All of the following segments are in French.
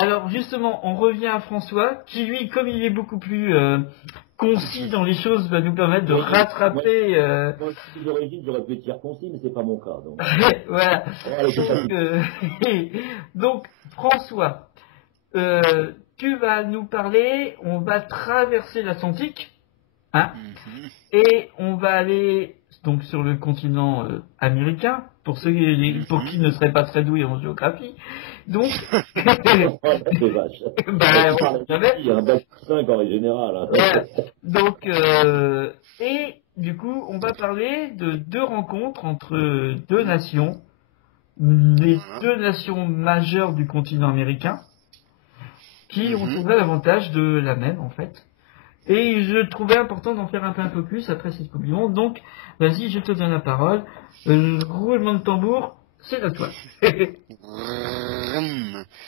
Alors justement, on revient à François, qui lui, comme il est beaucoup plus concis dans les choses, va nous permettre de rattraper. Moi, je suis d'origine, j'aurais pu être circoncis, mais c'est pas mon cas. Donc, Voilà. allez, Donc, donc, François, tu vas nous parler. On va traverser l'Atlantique, hein, et on va aller donc sur le continent américain. Pour ceux pour qui ne seraient pas très doués en géographie. Donc, c'est vache. bah, Il y a un bac 5 en général. Hein. Voilà. Donc, et du coup, on va parler de deux rencontres entre deux nations, les deux nations majeures du continent américain, qui ont trouvé l'avantage de la même, en fait. Et je trouvais important d'en faire un peu un focus après cette Coupe du Monde. Donc, vas-y, je te donne la parole. Roulement de tambour, c'est à toi.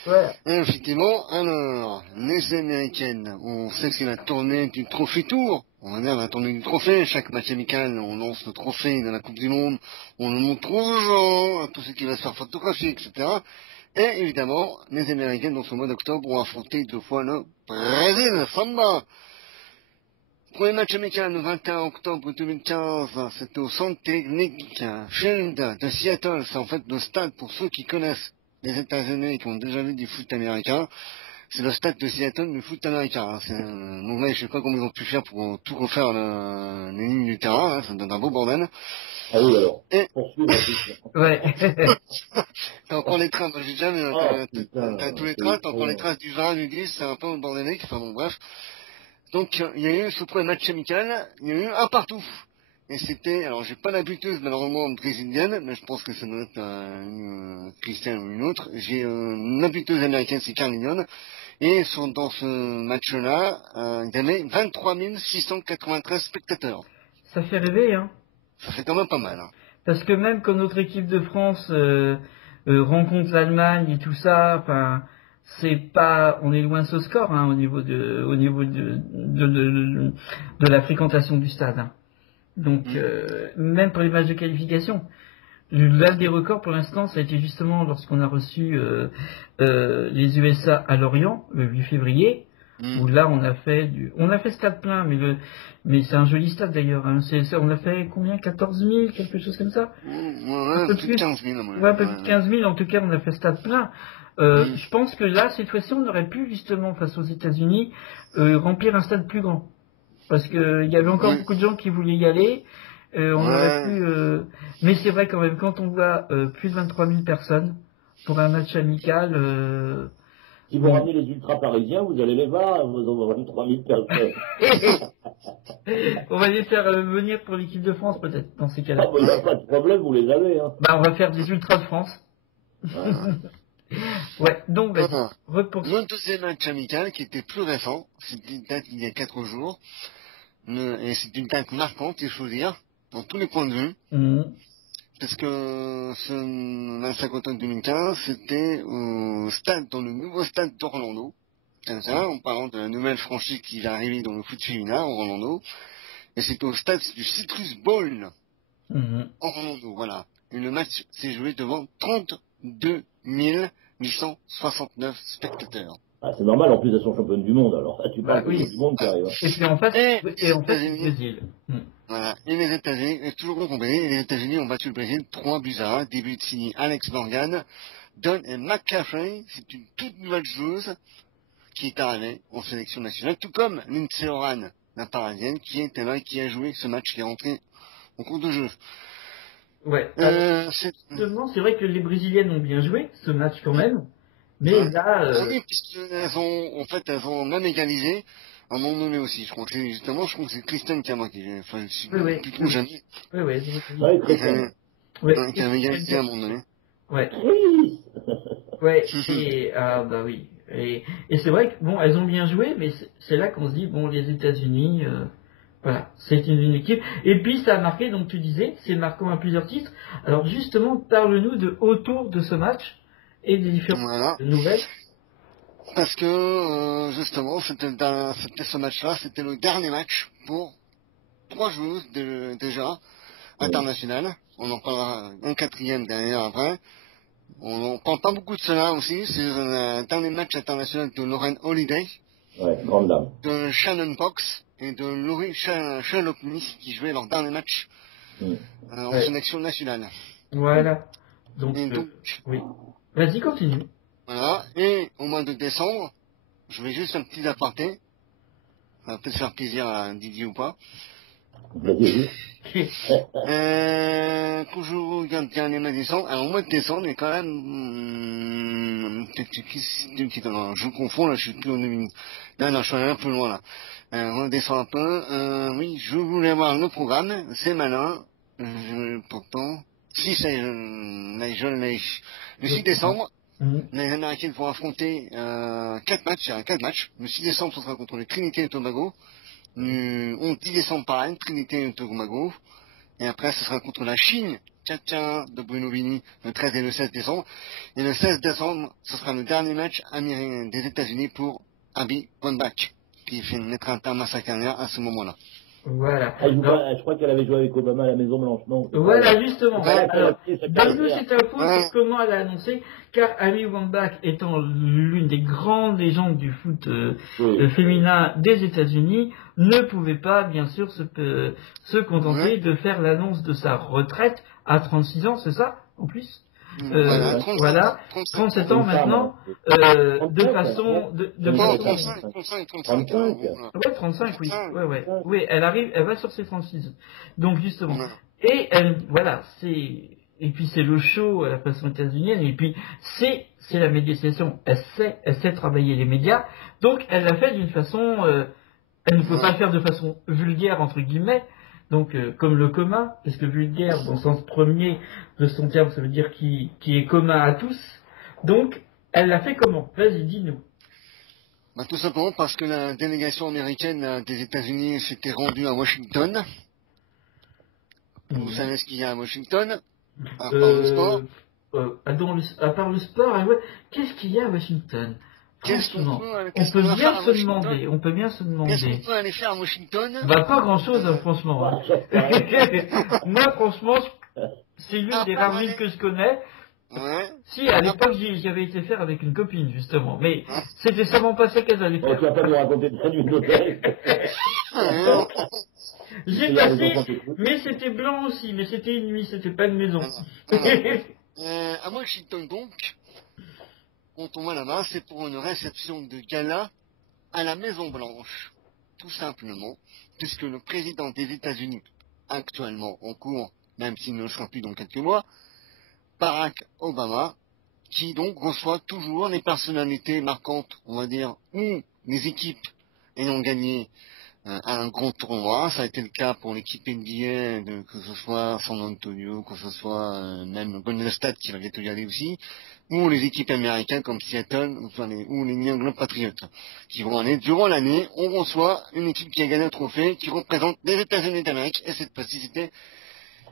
Voilà. Effectivement, alors, les Américaines, on sait que c'est la tournée du Trophée Tour. On va dire la tournée du trophée. Chaque match amical, on lance le trophée de la Coupe du Monde. On le montre aux gens, à tous ceux qui vont se faire photographier, etc. Et évidemment, les Américaines, dans ce mois d'octobre, ont affronté deux fois le Brésil, Samba. Premier match amical le 21 octobre 2015, c'était au Centre Technique Field de Seattle. C'est en fait le stade, pour ceux qui connaissent les États-Unis et qui ont déjà vu du foot américain, c'est le stade de Seattle du foot américain. Donc là, je sais pas comment ils ont pu faire pour tout refaire les lignes du terrain, hein, ça donne un beau bordel. Ah oui, alors, et... Ouais. T'as encore les trains, moi j'ai jamais, t'as tous les trains, t'as encore les traces du 20, du 10, c'est un peu bordélique, enfin bon, bref. Donc, il y a eu ce premier match amical, il y a eu un partout. Et c'était, alors j'ai pas la buteuse malheureusement brésilienne, mais je pense que ça doit être une Christiane ou une autre. J'ai la buteuse américaine, c'est Carlignon. Et dans ce match-là, il y avait 23 693 spectateurs. Ça fait rêver, hein. Ça fait quand même pas mal. Hein. Parce que même quand notre équipe de France rencontre l'Allemagne et tout ça, enfin, c'est pas, on est loin de ce score hein, au niveau de la fréquentation du stade. Hein. Donc même pour les matchs de qualification, l'un des records pour l'instant, ça a été justement lorsqu'on a reçu les USA à Lorient le 8 février. Où là on a fait stade plein, mais c'est un joli stade d'ailleurs. Hein. On a fait combien 14 000, quelque chose comme ça. Un peu plus de 15 000. Ouais, un peu plus de 15 000. En tout cas, on a fait stade plein. Je pense que là, cette fois-ci, on aurait pu justement face aux États-Unis remplir un stade plus grand, parce que il y avait encore beaucoup de gens qui voulaient y aller. On aurait pu, mais c'est vrai quand même quand on voit plus de 23 000 personnes pour un match amical. Si vous ramenez les ultras parisiens, vous allez les voir, vous aurez 3000 personnes. On va les faire venir pour l'équipe de France peut-être dans ces cas-là. Ah, il n'y a pas de problème, vous les avez. Hein. Bah on va faire des ultras de France. Ouais, donc le deuxième match amical qui était plus récent, c'était une date il y a 4 jours, et c'est une date marquante, il faut dire, dans tous les points de vue. Parce que ce 25 octobre 2015, c'était dans le nouveau stade d'Orlando. C'est ça, en parlant de la nouvelle franchise qui va arriver dans le foot féminin, Orlando. Et c'était au stade du Citrus Bowl. Orlando, voilà. Et le match s'est joué devant 32 869 spectateurs. Ah, c'est normal, en plus elles sont championnes du monde, alors. Tu parles du monde qui arrive. Et puis en fait, le Brésil. Voilà. Et les États-Unis, toujours compris, les États-Unis ont battu le Brésil 3-1, début de signer Alex Morgan, Don et McCaffrey, c'est une toute nouvelle joueuse qui est arrivée en sélection nationale, tout comme Lindsay Oran, la parisienne, qui était là et qui a joué ce match qui est rentré en cours de jeu. Ouais. C'est vrai que les Brésiliennes ont bien joué ce match quand même, mais là. Oui, puisqu'elles ont même égalisé. À un moment donné aussi, je crois que c'est Christiane qui a marqué. Enfin, je suis plus trop jeune. Oui. Qui a égalisé à un moment donné. Ouais. Ouais. Et bah oui. Et c'est vrai que bon, elles ont bien joué, mais c'est là qu'on se dit bon, les États-Unis, voilà, c'est une équipe. Et puis ça a marqué, donc tu disais, c'est marquant à plusieurs titres. Alors justement, parle-nous autour de ce match et des différentes nouvelles. Parce que, justement, c'était ce match-là, c'était le dernier match pour 3 joueuses déjà, internationales. On en parlera un quatrième derrière après. On n'en parle pas beaucoup de cela aussi. C'est un dernier match international de Lauren Holiday, Ouais, grande dame. de Shannon Fox et de Laurie Shalopny qui jouaient leur dernier match en sélection nationale. Voilà. Donc, Et donc, oui. Vas-y, continue. voilà. Et au mois de décembre, je vais juste un petit aparté. Ça va peut-être faire plaisir à Didier ou pas. Vas-y. Quand je regarde bien les mois de décembre, alors au mois de décembre, il y a quand même, alors, je vous confonds, là, je suis plus en 2000. Non, je suis allé un peu loin, là. On descend un peu, oui, je voulais voir le programme, c'est malin, pourtant, si c'est, le 6 décembre, les Américains vont affronter, 4 matchs, il y aura 4 matchs. Le 6 décembre, ce sera contre les Trinité et Tobago. Le 10 décembre, pareil, Trinité et Tobago. Et après, ce sera contre la Chine, Tcha de Bruno Vini, le 13 et le 16 décembre. Et le 16 décembre, ce sera le dernier match américain des États-Unis pour Abby Wambach, qui fait naître un terme à sa carrière à ce moment-là. Voilà. Je crois qu'elle avait joué avec Obama à la Maison Blanche, non? Voilà, justement. Alors, donne-nous c'est cette info sur comment elle a annoncé, car Amy Wambach étant l'une des grandes légendes du foot féminin des États-Unis, ne pouvait pas, bien sûr, se contenter de faire l'annonce de sa retraite à 36 ans, c'est ça, en plus? Voilà, 37 ans maintenant, de façon... 35, Ouais, 35, oui. Ouais. Oui, elle va sur ses 36. Donc, justement. Et elle, voilà, et puis c'est le show à la façon états-unienne, et puis c'est la médiatisation. Elle sait travailler les médias. Donc, elle l'a fait d'une façon, elle ne peut pas le faire de façon vulgaire, entre guillemets. Donc, comme le commun, parce que vulgaire, dans le sens premier de son terme, ça veut dire qui est commun à tous. Donc, elle l'a fait comment? Vas-y, dis-nous. Bah, tout simplement parce que la délégation américaine des États-Unis s'était rendue à Washington. Vous savez ce qu'il y a à Washington, à part le sport. À part le sport, qu'est-ce qu'il y a à Washington? Franchement, on peut bien se demander. Qu'est-ce qu'on peut aller faire à Washington? Bah, pas grand-chose, hein, franchement. Hein. Moi, franchement, c'est l'une des rares villes que je connais. Ouais. Si, à l'époque, j'y avais été faire avec une copine, justement. Mais c'était seulement passé qu'elle allait faire. Tu vas pas nous raconter de nuit d'hôtel. J'ai passé, mais c'était blanc aussi, mais c'était une nuit, c'était pas une maison. À Washington, donc, quand on va là-bas, c'est pour une réception de gala à la Maison Blanche. Tout simplement, puisque le président des États-Unis, actuellement en cours, même s'il ne le sera plus dans quelques mois, Barack Obama, qui donc reçoit toujours les personnalités marquantes, on va dire, ou les équipes ayant gagné un grand tournoi. Ça a été le cas pour l'équipe NBA, que ce soit San Antonio, que ce soit même Golden State qui va bientôt y aller aussi, ou les équipes américaines comme Seattle, ou les New England Patriots, qui vont aller durant l'année. On reçoit une équipe qui a gagné un trophée, qui représente les États-Unis d'Amérique, et cette fois-ci c'était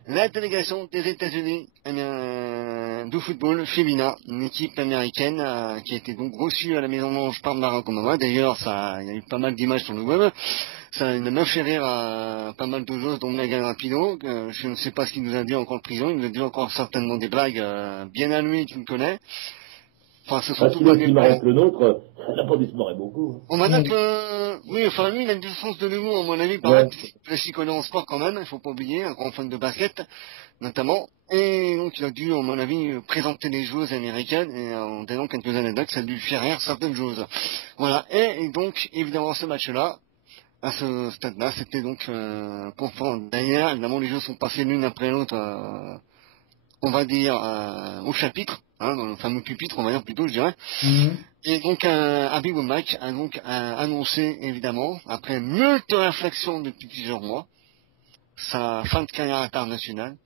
la délégation des États-Unis de football féminin, une équipe américaine qui a été donc reçue à la Maison Blanche par Barack Obama. D'ailleurs, il y a eu pas mal d'images sur le web. Ça m'a fait rire à pas mal de choses, dont Megan Rapinoe. Je ne sais pas ce qu'il nous a dit encore en prison. Il nous a dit encore certainement des blagues bien à lui qu'il connaît. Enfin, ce sont tout des blagues. Le nôtre, ça n'a pas dû se marrer beaucoup. On va dire que, oui, enfin, lui, il a du sens de l'humour, à mon avis, pareil, il s'y connaît en sport quand même, il faut pas oublier, un grand fan de basket, notamment. Et donc, il a dû, à mon avis, présenter les joueuses américaines, et en donnant quelques anecdotes, ça a dû faire rire certaines choses. Voilà. Et donc, évidemment, ce match-là, à ce stade-là, c'était donc, conforme. D'ailleurs, évidemment, les jeux sont passés l'une après l'autre, on va dire, au chapitre, hein, dans le fameux pupitre, on va dire plutôt, je dirais. Et donc, Abby Wambach a donc annoncé, évidemment, après moult réflexions depuis plusieurs mois, sa fin de carrière internationale,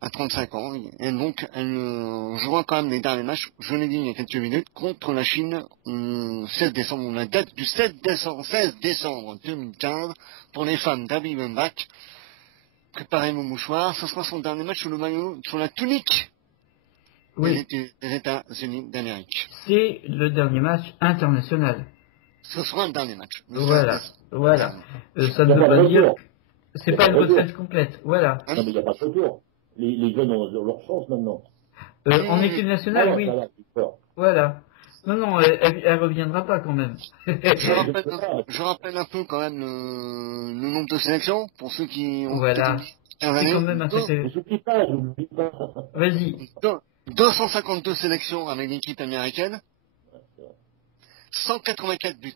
à 35 ans. Et donc, elle jouera quand même les derniers matchs, je l'ai dit il y a quelques minutes, contre la Chine, 16 décembre, la date du 16 décembre 2015, pour les femmes d'Abby Wambach. Préparez mon mouchoir, ce sera son dernier match sur le maillot, sur la tunique des États-Unis d'Amérique. C'est le dernier match international. Ce sera le dernier match. Voilà. Ça ne veut pas dire... C'est pas une retraite complète, voilà. Non, mais il n'y a pas de retour. Les jeunes ont leur chance maintenant. En équipe nationale, Voilà, oui. voilà, d'accord. Voilà. Non, elle reviendra pas quand même. Je rappelle un peu quand même le nombre de sélections, pour ceux qui ont peut-être Voilà. une 15 C'est quand années. même un sacré... J'oublie pas. Vas-y. 252 sélections avec l'équipe américaine, 184 buts.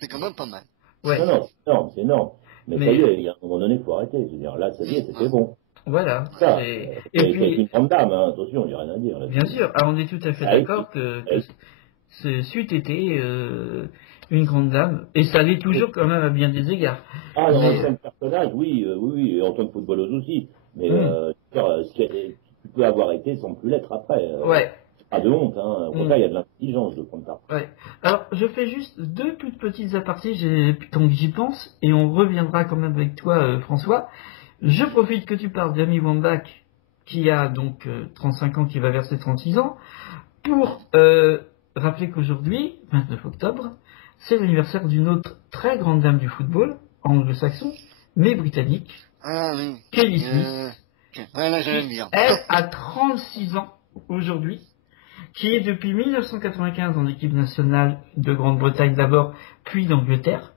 C'est quand même pas mal. Ouais. Non, c'est énorme. Mais ça y est, il y a un moment donné, il faut arrêter. Je veux dire, là, ça y est, c'est bon. Voilà. Ça, Et c'est puis, une grande dame, hein. Attention, j'ai rien à dire. bien sûr, on est tout à fait d'accord que c'eût été une grande dame, et ça l'est toujours quand même à bien des égards. Ah, en tant que personnage, oui, et en tant que footballeuse aussi. Mais tu peux avoir été sans plus l'être après. Ouais. C'est pas de honte, hein. Au contraire, il y a de l'intelligence de prendre part. Ouais. Alors, je fais juste deux toutes petites apartés tant que j'y pense, et on reviendra quand même avec toi, François. Je profite que tu parles d'Amy Wambach, qui a donc 35 ans, qui va verser 36 ans, pour rappeler qu'aujourd'hui, 29 octobre, c'est l'anniversaire d'une autre très grande dame du football, anglo-saxon, mais britannique, Ah oui. Kelly Smith. Là, j'allais le dire. Elle a 36 ans aujourd'hui, qui est depuis 1995 en équipe nationale de Grande-Bretagne d'abord, puis d'Angleterre.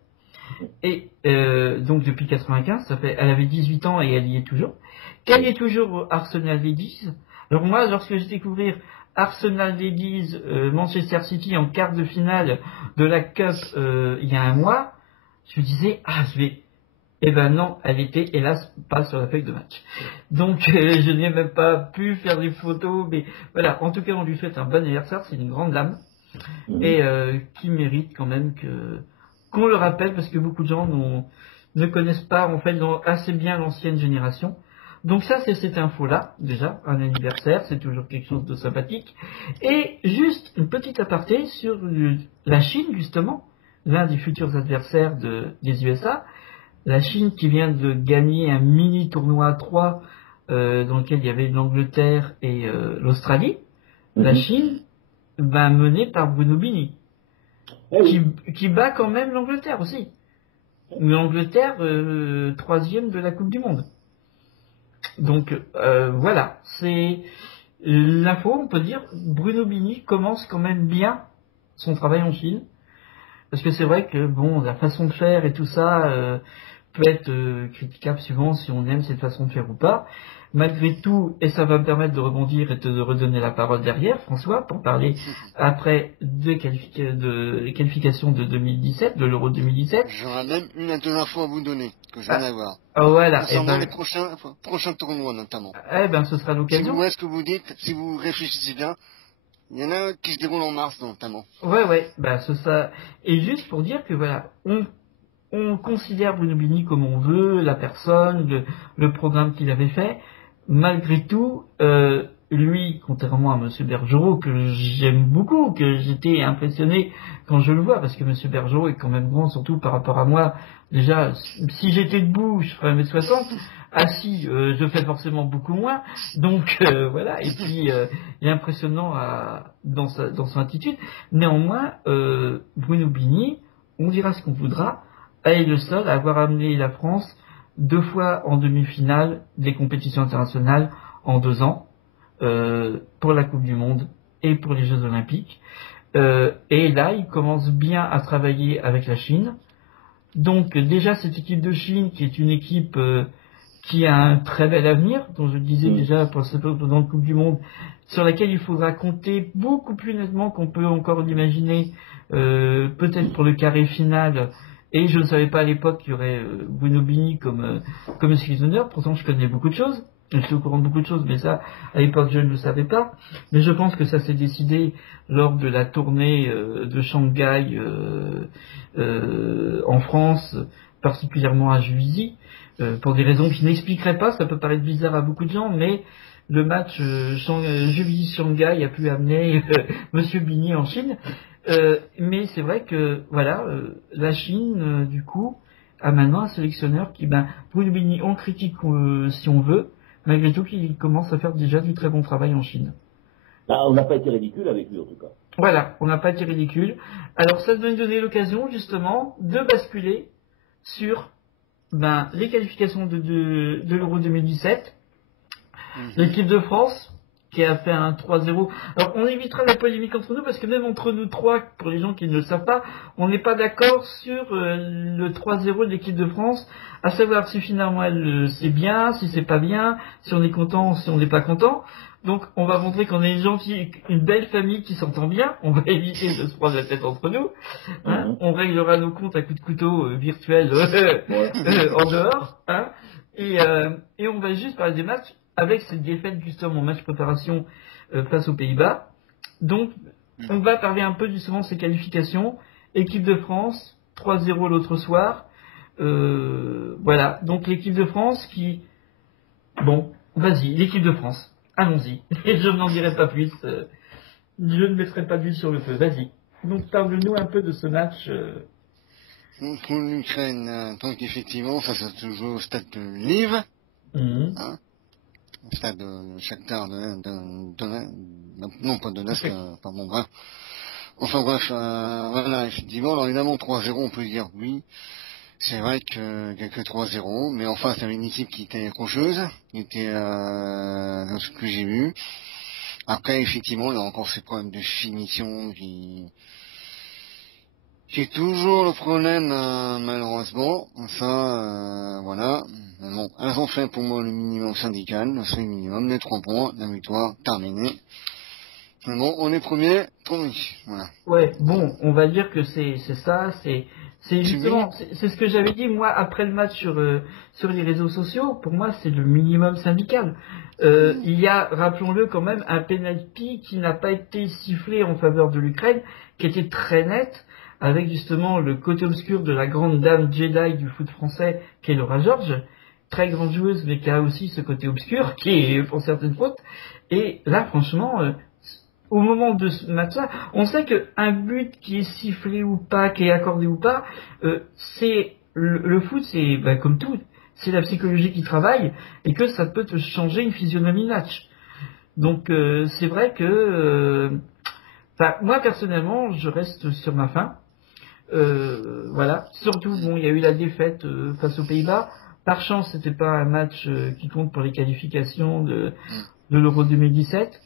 Et donc depuis 95, elle avait 18 ans et elle y est toujours. Qu'elle y est toujours au Arsenal Ladies. Alors moi, lorsque j'ai découvert Arsenal Ladies, Manchester City en quart de finale de la Cup il y a un mois, je me disais, Eh ben non, elle était hélas pas sur la feuille de match. Donc je n'ai même pas pu faire des photos, mais voilà, en tout cas on lui souhaite un bon anniversaire, c'est une grande dame, et qui mérite quand même qu'on le rappelle, parce que beaucoup de gens ne connaissent pas en fait assez bien l'ancienne génération. Donc ça, c'est cette info-là, déjà, un anniversaire, c'est toujours quelque chose de sympathique. Et juste une petite aparté sur la Chine, justement, l'un des futurs adversaires des USA. La Chine qui vient de gagner un mini tournoi 3 dans lequel il y avait l'Angleterre et l'Australie. La Chine, menée par Bruno Bini, qui bat quand même l'Angleterre aussi. L'Angleterre, troisième de la Coupe du Monde. Donc voilà, c'est l'info, on peut dire. Bruno Bini commence quand même bien son travail en Chine, parce que c'est vrai que bon, la façon de faire et tout ça peut être critiquable suivant si on aime cette façon de faire ou pas. Malgré tout, et ça va me permettre de rebondir et de redonner la parole derrière, François, pour parler après des qualifications de 2017, de l'Euro 2017. J'aurai même une ou deux infos à vous donner, que je viens d'avoir. Voilà. Concernant les prochains tournois, notamment. Eh ben, ce sera l'occasion. Est-ce que vous dites, si vous réfléchissez bien, il y en a un qui se déroule en mars, notamment. Ouais, ce ça. Et juste pour dire que voilà, on considère Bruno Bini comme on veut, la personne, le programme qu'il avait fait. Malgré tout, lui, contrairement à M. Bergerot, que j'aime beaucoup, que j'étais impressionné quand je le vois, parce que M. Bergerot est quand même grand, surtout par rapport à moi. Déjà, si j'étais debout, je ferais 1m60. Assis, je fais forcément beaucoup moins. Donc voilà, et puis il est impressionnant dans son attitude. Néanmoins, Bruno Bini, on dira ce qu'on voudra, est le seul à avoir amené la France 2 fois en demi-finale des compétitions internationales en 2 ans, pour la Coupe du Monde et pour les Jeux Olympiques. Et là, il commence bien à travailler avec la Chine. Donc déjà, cette équipe de Chine, qui est une équipe qui a un très bel avenir, dont je le disais déjà dans la Coupe du Monde, sur laquelle il faudra compter beaucoup plus nettement qu'on peut encore l'imaginer, peut-être pour le carré final. Et je ne savais pas à l'époque qu'il y aurait Bruno Bini comme sélectionneur. Pourtant, je connais beaucoup de choses. Je suis au courant de beaucoup de choses, mais ça, à l'époque, je ne le savais pas. Mais je pense que ça s'est décidé lors de la tournée de Shanghai en France, particulièrement à Juvisy, pour des raisons que je n'expliquerai pas. Ça peut paraître bizarre à beaucoup de gens, mais le match Juvisy-Shanghai a pu amener Monsieur Bini en Chine. Mais c'est vrai que voilà, la Chine, du coup, a maintenant un sélectionneur qui, Bruno Bini, on critique si on veut, malgré tout, qu'il commence à faire déjà du très bon travail en Chine. On n'a pas été ridicule avec lui, en tout cas. Voilà, on n'a pas été ridicule. Alors ça nous donner l'occasion, justement, de basculer sur les qualifications de l'Euro 2017. L'équipe de France, qui a fait un 3-0. Alors, on évitera la polémique entre nous, parce que même entre nous trois, pour les gens qui ne le savent pas, on n'est pas d'accord sur le 3-0 de l'équipe de France, à savoir si finalement c'est bien, si c'est pas bien, si on est content, si on n'est pas content. Donc, on va montrer qu'on est une belle famille qui s'entend bien. On va éviter de se prendre la tête entre nous. Hein. On réglera nos comptes à coups de couteau virtuels en dehors. Hein. Et on va juste parler des matchs avec cette défaite justement en match préparation face aux Pays-Bas. Donc, on va parler un peu justement de ces qualifications. Équipe de France, 3-0 l'autre soir. Voilà. Donc, l'équipe de France qui... Bon, vas-y, l'équipe de France. Allons-y. Et je n'en dirai pas plus. Je ne mettrai pas d'huile sur le feu. Vas-y. Donc, parle-nous un peu de ce match. Contre l'Ukraine, donc effectivement, ça se joue au stade de Lviv. Hein, au stade de Shakhtar non pas Donetsk, pardon, bref. Enfin bref, voilà, effectivement, alors évidemment 3-0, on peut dire oui. C'est vrai qu'il n'y a que 3-0, mais enfin, c'était une équipe qui était accrocheuse, qui était, dans ce que j'ai vu. Après, effectivement, il y a encore ces problèmes de finition qui est toujours le problème, malheureusement. Ça, voilà. Bon, elles ont fait pour moi le minimum syndical, le seuil minimum, les 3 points, la victoire, terminée. Bon, on est premier, promis. Voilà. Ouais, bon, on va dire que c'est ça, c'est justement, c'est ce que j'avais dit moi après le match sur les réseaux sociaux. Pour moi, c'est le minimum syndical. Il y a, rappelons-le quand même, un penalty qui n'a pas été sifflé en faveur de l'Ukraine, qui était très net, avec justement le côté obscur de la grande dame Jedi du foot français, qui est Laura Georges, très grande joueuse, mais qui a aussi ce côté obscur, qui est pour certaines fautes. Et là, franchement, au moment de ce match-là, on sait qu'un but qui est sifflé ou pas, qui est accordé ou pas, c'est le foot, c'est comme tout, c'est la psychologie qui travaille, et que ça peut te changer une physionomie de match. Donc c'est vrai que moi personnellement, je reste sur ma faim. Voilà. Surtout, bon, il y a eu la défaite face aux Pays-Bas. Par chance, c'était pas un match qui compte pour les qualifications de l'Euro 2017.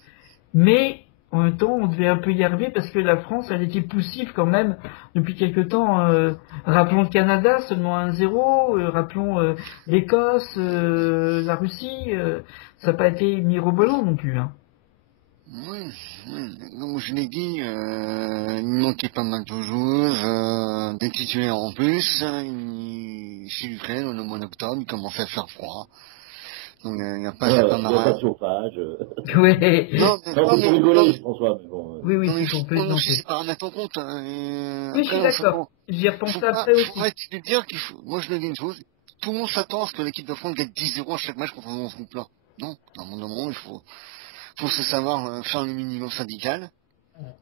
Mais en même temps, on devait un peu y arriver parce que la France, elle était poussive quand même depuis quelque temps. Rappelons le Canada, seulement 1-0. Rappelons l'Écosse, la Russie. Ça n'a pas été mirobolant non plus. Hein. Oui, comme je l'ai dit, il manquait pas mal de joueuses, des titulaires en plus. Chez l'Ukraine, on est au mois d'octobre, il commençait à faire froid. Donc il n'y a pas de chauffage. Ouais. Non, c'est pour rigoler, François, mais bon. Oui, c'est pour plaisanter. C'est pas à mettre en compte. Oui, je suis d'accord. J'y ai repensé après aussi. Faut arrêter de dire moi je le dis une chose, tout le monde s'attend à ce que l'équipe de France gagne 10-0 à chaque match contre ce groupe-là. Non, dans mon moment, il faut se savoir faire le minimum syndical.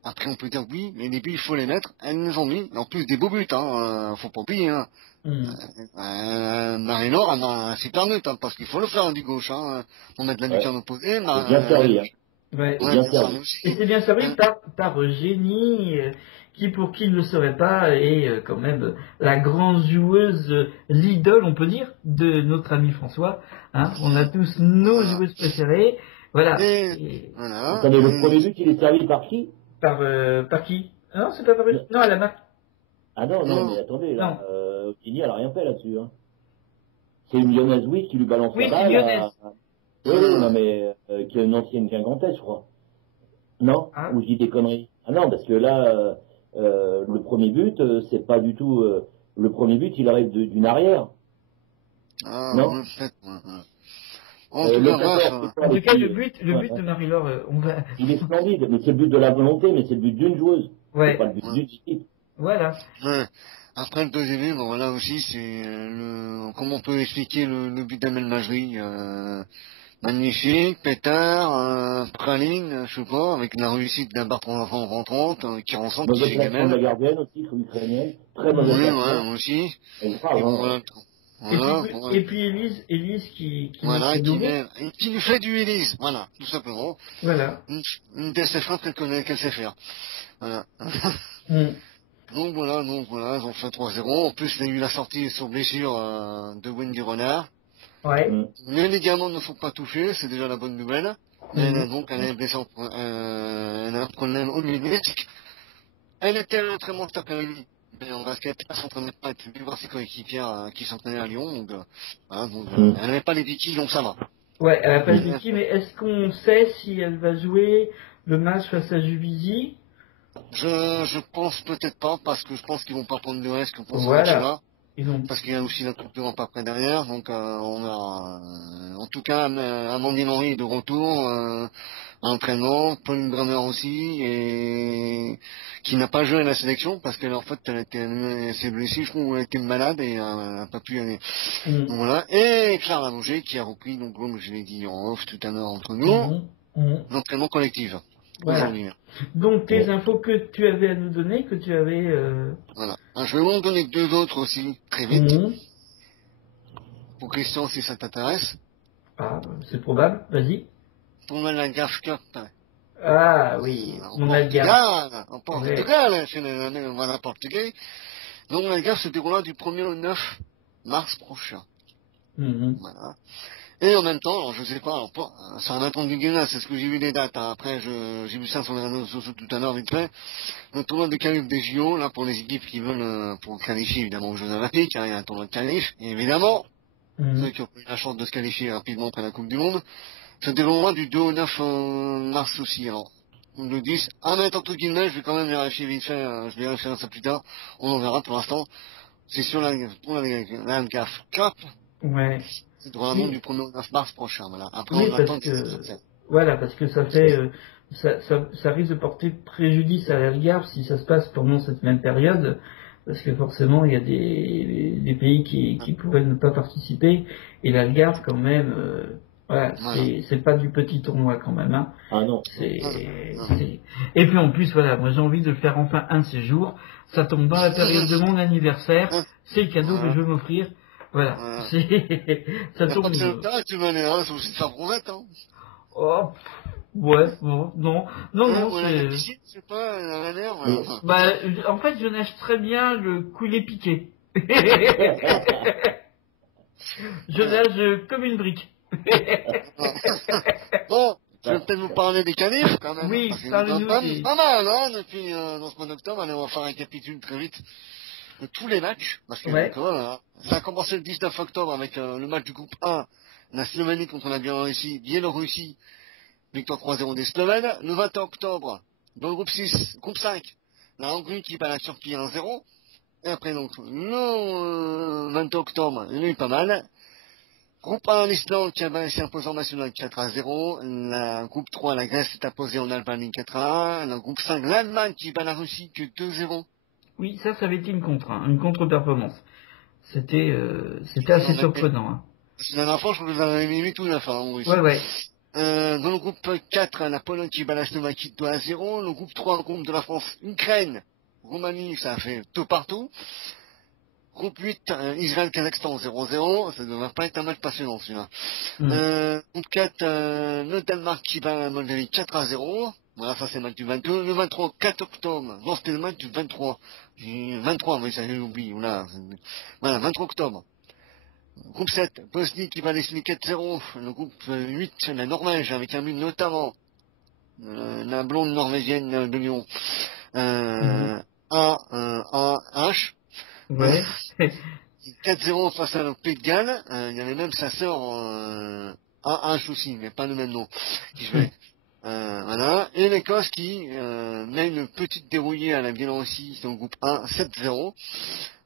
Après, on peut dire oui, mais les buts, il faut les mettre. Elles nous ont mis, en plus des beaux buts, faut pas oublier, Marie-Laure, elle a un super but, parce qu'il faut le faire du gauche, pour mettre la lucarne opposée. Bien servi, Ouais, bien servi. Et c'est bien servi par Génie, qui, pour qui ne le saurait pas, est quand même la grande joueuse, l'idole, on peut dire, de notre ami François. Hein. On a tous nos joueuses préférées. Voilà. Voilà. Attendez, le premier but, il est servi par qui? Par qui? Non, c'est pas par Non, à la marque. Ah non, mais attendez, là, Kini, elle a rien fait là-dessus. Hein. C'est une Lyonnaise, oui, qui lui balance la balle. Oui, c'est Lyonnaise. Oui, non, mais qui est une ancienne Guingampais, je crois. Non? Ou je dis des conneries? Ah non, parce que là, le premier but, c'est pas du tout... le premier but, il arrive d'une arrière. Non? En tout cas, le but de Marie-Laure, on va... Il est splendide, mais c'est le but de la volonté, mais c'est le but d'une joueuse. Ouais. C'est pas le but d'une équipe. Voilà. Ouais. Après le deuxième but, voilà aussi, c'est comment on peut expliquer le but d'Amel Majri, magnifique, pétard, praline, je sais pas, avec la réussite d'un bar 3 enfants rentrante, qui ressemble mauvaise placement de la gardienne aussi, ukrainienne. Très mauvaise placement. Oui, aussi. Et puis Élise qui lui fait du Élise, voilà, tout simplement. Voilà. Une de ses frappes qu'elle sait faire. Voilà. Donc voilà, ils ont fait 3-0. En plus, il y a eu la sortie sur blessure de Wendy Renard. Ouais. Les ligaments ne sont pas touchés, c'est déjà la bonne nouvelle. Elle a donc elle a un problème au ménisque. Elle était très monster quand même. Mais en basket, elle s'entraînait pas, elle était plus voir ses coéquipières qui s'entraînaient à Lyon. Donc, elle n'avait pas les béquilles, donc ça va. Ouais, elle n'a pas les béquilles, mais est-ce qu'on sait si elle va jouer le match face à Juvisy? Je pense peut-être pas, parce que je pense qu'ils vont pas prendre de risque pour ce Voilà. match-là. Ont... Parce qu'il y a aussi la Coupe d'Europe après derrière, donc on a en tout cas Amandine Henry est de retour à l'entraînement, Pauline Bremer aussi, et qui n'a pas joué à la sélection parce qu'en fait elle s'est blessée, je crois, ou elle était malade et elle n'a pas pu aller. Donc voilà. Et Claire Lavogé qui a repris, donc comme je l'ai dit en off tout à l'heure entre nous, l'entraînement collectif. Voilà. Aujourd'hui. Donc tes infos que tu avais à nous donner, que tu avais... Voilà. Je vais vous en donner deux autres aussi, très vite. Pour Christian, si ça t'intéresse. Ah, c'est probable, vas-y. Pour l'Algarve Cup. Ah oui, mon Algarve. En Portugal, chez les voilà, portugais. Donc l'Algarve se déroulera du 1er au 9 mars prochain. Voilà. Et en même temps, alors, je sais pas, ça va attendre du Guinée, c'est ce que j'ai vu les dates. Hein. Après, j'ai vu ça sur les réseaux sociaux tout à l'heure, vite fait. Le tournoi de qualif des JO, là, pour les équipes qui veulent, pour qualifier, évidemment, aux Jeux Olympiques, hein, il y a un tournoi de qualif, et évidemment, ceux qui ont eu la chance de se qualifier rapidement après la Coupe du Monde, se déroulera du 2 au 9 mars aussi, alors. Le 10, mais entre guillemets, je vais quand même vérifier vite fait, je vérifierai ça plus tard, on en verra pour l'instant. C'est sur la GAF Cup. Ouais. C'est vraiment du 1er au 9 mars prochain, voilà. Après, oui, on attend voilà, parce que ça fait, ça risque de porter préjudice à l'Algarve si ça se passe pendant cette même période, parce que forcément, il y a des pays qui pourraient ne pas participer, et l'Algarve, quand même, voilà, c'est pas du petit tournoi quand même, hein. Ah non. Et puis en plus, voilà, moi j'ai envie de faire enfin un séjour, ça tombe dans la période de mon anniversaire, c'est le cadeau que je veux m'offrir. Voilà. Ça tombe. Tu vas aller, hein, c'est aussi de faire brouette, hein. Oh, ouais, bon, non, c'est pas la manière, Bah, en fait, je nage très bien le coulet piqué. Je nage comme une brique. Bon, je vais peut-être vous parler des qualifs, quand même. Oui, parlez-nous pas mal, hein, depuis, dans ce mois d'octobre. Allez, on va faire un récapitule très vite de tous les matchs, parce que ça a commencé le 19 octobre avec le match du groupe 1, la Slovénie contre la Biélorussie, victoire 3-0 des Slovènes. Le 20 octobre, dans le groupe 6, groupe 5, la Hongrie qui bat la Turquie 1-0. Et après, donc, le 20 octobre, il y en a eu pas mal. Groupe 1, l'Islande qui s'est imposé en national 4-0. Le groupe 3, la Grèce s'est imposée en Albanie 4-1. Le groupe 5, l'Allemagne qui bat la Russie que 2-0. Oui, ça avait été une contre-performance. C'était assez surprenant. Hein. La dernière fois, je vous avais mis tout la fin en Russie. Ouais. Dans le groupe 4, la Pologne qui bat la Slovaquie 2-0. Le groupe 3, le groupe de la France, Ukraine, Roumanie, ça a fait tout partout. Groupe 8, Israël-Kazakhstan 0-0. Ça ne devrait pas être un match passionnant, celui-là. Groupe 4, le Danemark qui bat la Moldavie 4-0. Voilà, ça c'est le match du 22. Le 23, 4 octobre. Non, c'était le match du 23. 23, mais ça j'ai oublié. Voilà, 23 octobre. Groupe 7, Bosnie qui bat les Suisses 4-0. Le groupe 8, la Norvège, avec un but notamment la blonde norvégienne de Lyon. H. Ouais. 4-0 face à le Pays de Galles. Il y avait même sa sœur H aussi, mais pas le même nom, qui jouait. Voilà. Et l'Écosse qui met une petite dérouillée à la Biélorussie dans le groupe 1, 7-0.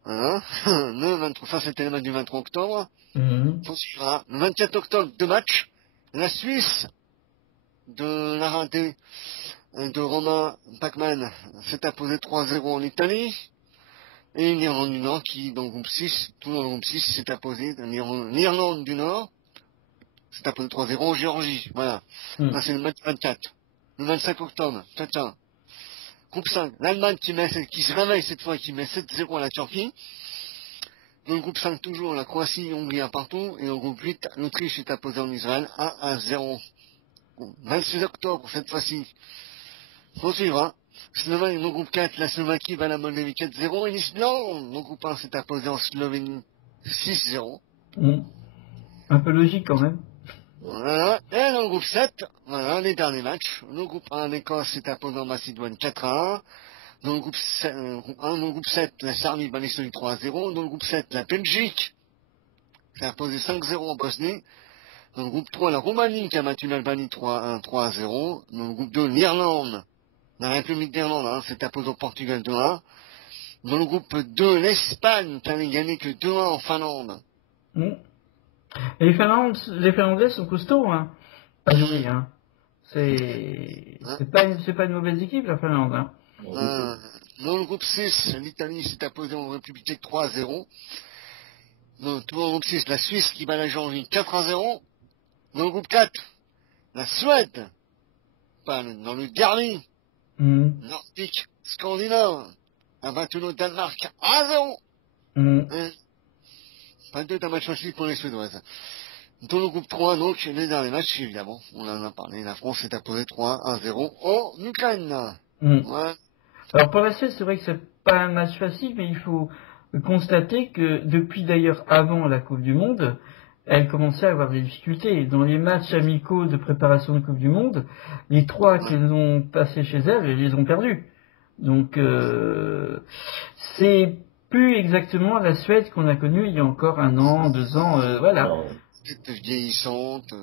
Voilà. Le 23, ça c'était le match du 23 octobre. Poursuivra. Le 24 octobre, 2 matchs. La Suisse de la ratée de Romain Pacman s'est imposé 3-0 en Italie. Et l'Irlande du Nord qui, dans le groupe 6, tout dans le groupe 6, s'est imposé, l'Irlande du Nord s'est imposé 3-0 en Géorgie. Voilà. Là, c'est le match 24. Le 25 octobre, tcha. Groupe 5, l'Allemagne qui se réveille cette fois, qui met 7-0 à la Turquie. Dans le groupe 5, toujours, la Croatie, Hongrie à partout. Et dans le groupe 8, l'Autriche est imposée en Israël 1-0. 26 octobre, cette fois-ci. Faut suivre, hein. Dans le groupe 4, la Slovaquie bat la Moldavie 4-0. Et l'Islande, dans le groupe 1, s'est imposé en Slovénie 6-0. Un peu logique quand même. Voilà. Et dans le groupe 7, voilà, les derniers matchs. Le groupe 1, l'Écosse s'est imposé en Macédoine 4-1. Dans le groupe 7, dans le groupe 7, la Serbie bat l'Estonie 3-0. Dans le groupe 7, la Belgique s'est imposée 5-0 en Bosnie. Dans le groupe 3, la Roumanie qui a battu l'Albanie 3-0. Dans le groupe 2, l'Irlande, la République d'Irlande, hein, s'est imposée au Portugal 2-1. Dans le groupe 2, l'Espagne qui n'avait gagné que 2-1 en Finlande. Et les Finlandais sont costauds, hein. Pas jouer, hein. C'est pas une mauvaise équipe, la Finlande, hein. Dans le groupe 6, l'Italie s'est imposée en République tchèque 3-0. Dans le groupe 6, la Suisse qui bat la Géorgie 4-0. Dans le groupe 4, la Suède, dans le derby nordique scandinave, a battu le Danemark 1-0. Pas d'un match facile pour les Suédoises. Dans le groupe 3, donc, les derniers matchs, évidemment, on en a parlé, la France s'est imposée 3-1-0 en Ukraine. Ouais. Alors pour la Suède, c'est vrai que c'est pas un match facile, mais il faut constater que depuis d'ailleurs avant la Coupe du Monde, elle commençait à avoir des difficultés. Dans les matchs amicaux de préparation de Coupe du Monde, les 3 qu'elles ont passés chez elles les ont perdus. Donc c'est plus exactement la Suède qu'on a connue il y a encore 1 an, 2 ans, voilà. C'était vieillissante.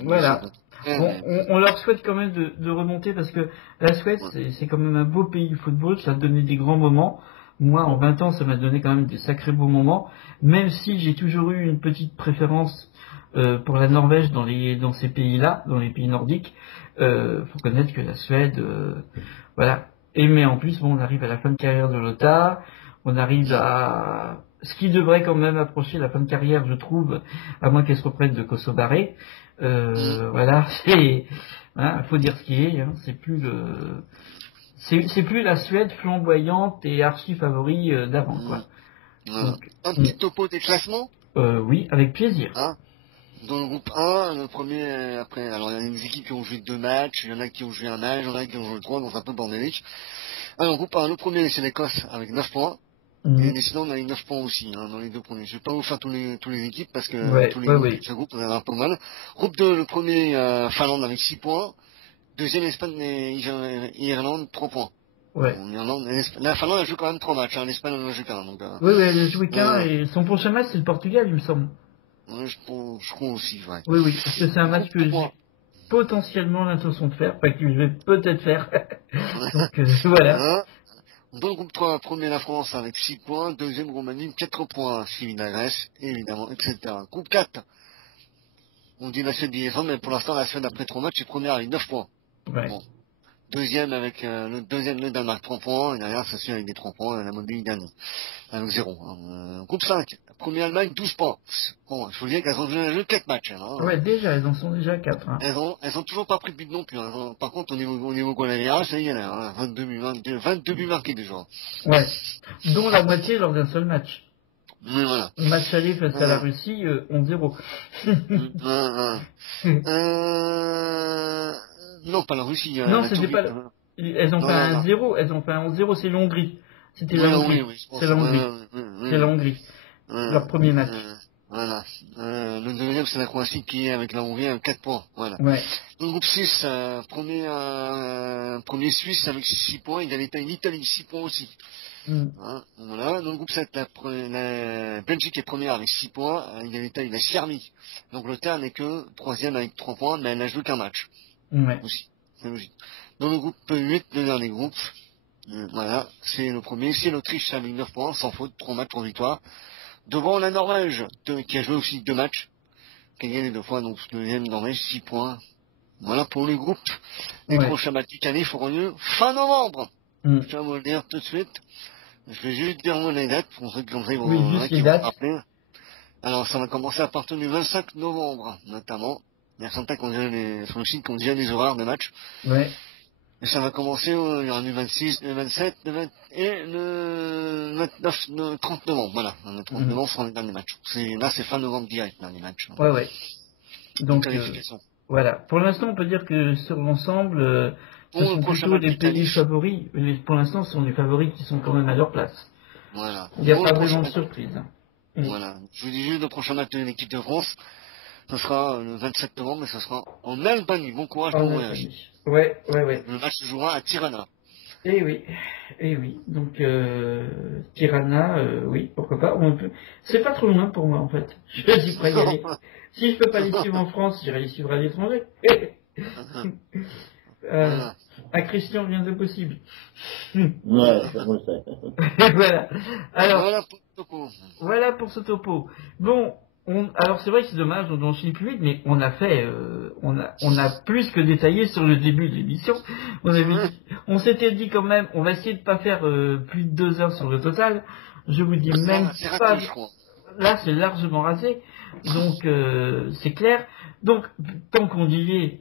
Voilà. Bon, on leur souhaite quand même de remonter parce que la Suède, c'est quand même un beau pays du football, ça a donné des grands moments. Moi, en 20 ans, ça m'a donné quand même des sacrés beaux moments, même si j'ai toujours eu une petite préférence pour la Norvège dans ces pays-là, dans les pays nordiques. Faut connaître que la Suède, voilà. Mais en plus, bon, on arrive à la fin de carrière de Lothar, on arrive à ce qui devrait quand même approcher la fin de carrière, je trouve, à moins qu'elle se reprenne de Kosovaré. Voilà, faut dire ce qui est, hein, c'est plus la Suède flamboyante et archi favori d'avant, quoi. Donc, un petit topo des classements. Oui, avec plaisir. Hein, dans le groupe 1, le premier, après, alors il y a des équipes qui ont joué 2 matchs, il y en a qui ont joué un match, il y en a qui ont joué 3, donc c'est un peu bordélique. Alors, le groupe 1, le premier, c'est l'Écosse avec 9 points. Et sinon, on a eu 9 points aussi, hein, dans les 2 premiers. Je vais pas vous faire tous les équipes, parce que tous les groupes, ce groupe, on en a un peu mal. Groupe 2, le premier, Finlande avec 6 points. Deuxième, Espagne et Irlande, 3 points. Ouais. La Finlande, elle joue quand même 3 matchs, hein. L'Espagne, elle en a joué qu'un, donc, oui, elle a joué qu'un, et son prochain match, c'est le Portugal, il me semble. Ouais, je crois aussi, ouais. Oui, parce que c'est un match que j'ai potentiellement l'intention de faire, enfin que je vais peut-être faire. Donc, voilà. Dans le groupe 3, premier la France avec 6 points, deuxième Roumanie, 4 points, suivi de la Grèce, évidemment, etc. Groupe 4, on dit la Suède liaison, mais pour l'instant, la Suède, après 3 matchs, est première avec 9 points. Ouais. Bon. Deuxième avec le Danemark 3 points, et derrière ça suit avec des 3 points, et la Moldavie dernier, avec 0. Groupe 5, premier Allemagne 12 points. Bon, il faut dire qu'elles ont joué 4 matchs. Hein. Ouais, déjà, elles en sont déjà 4. Hein. Elles ont toujours pas pris de but non plus. Hein. Par contre, au niveau goal average, ça y est là, hein. 22 buts marqués déjà. Ouais, dont la moitié lors d'un seul match. Mais voilà. Match aller face à la Russie, 11-0. Non, pas la Russie. Non, c'était pas. Elles ont fait un 0. Elles ont fait un 11-0. C'est l'Hongrie. C'était la Hongrie. C'est la Hongrie. C'est la Hongrie. Leur premier match. Voilà. Le deuxième, c'est la Croatie qui est avec la Hongrie à 4 points. Voilà. Ouais. Dans le groupe 6, premier Suisse avec 6 points. Il y a l'Italie 6 points aussi. Hein, voilà. Dans le groupe 7, la Belgique est première avec 6 points. Il y a l'Italie, la Serbie. L'Angleterre n'est que troisième avec 3 points, mais elle n'a joué qu'un match. Ouais. Aussi. C'est logique. Dans le groupe 8, le dernier groupe, voilà, c'est le premier, c'est l'Autriche avec 9 points, sans faute, 3 matchs, 3 victoires. Devant la Norvège, qui a joué aussi 2 matchs, qui a gagné 2 fois, donc deuxième Norvège, 6 points. Voilà pour les groupes. Les prochains matchs du Canet feront lieu fin novembre. Je vais vous le dire tout de suite. Je vais juste dire les dates, pour ceux qui vont rappeler. Alors, ça va commencer à partir du 25 novembre, notamment. Il y a certains qui ont déjà sur le site qui ont déjà les horaires de match. Ouais. Et ça va commencer, il y aura le 26, le 27, le 20, et le 29, le 30 novembre. Voilà. Le 30 novembre sera les derniers matchs. Là, c'est fin novembre direct, les matchs. Ouais. Donc, voilà. Pour l'instant, on peut dire que sur l'ensemble, ce sont plutôt des pays favoris. Mais pour l'instant, ce sont des favoris qui sont quand même à leur place. Voilà. Il n'y a pas vraiment de surprise. Voilà. Je vous dis juste le prochain match de l'équipe de France. Ce sera le 27 novembre, mais ce sera en Albanie. Bon courage pour le voyage. Ouais. Le match se jouera à Tirana. Eh oui. Donc, Tirana, oui, pourquoi pas. C'est pas trop loin pour moi, en fait. Je suis prêt à y aller. Si je peux pas les suivre en France, j'irai les suivre à l'étranger. À Christian, rien de possible. Ouais, ça on le sait. Voilà. Alors, Voilà pour le topo. voilà pour ce topo. Bon, alors c'est vrai que c'est dommage, on enchaîne plus vite, mais on a fait, on a plus que détaillé sur le début de l'émission. On s'était dit quand même, on va essayer de pas faire plus de 2 heures sur le total. Je vous dis même pas. Raté, je crois. Là, c'est largement rasé, donc c'est clair. Donc, tant qu'on y est,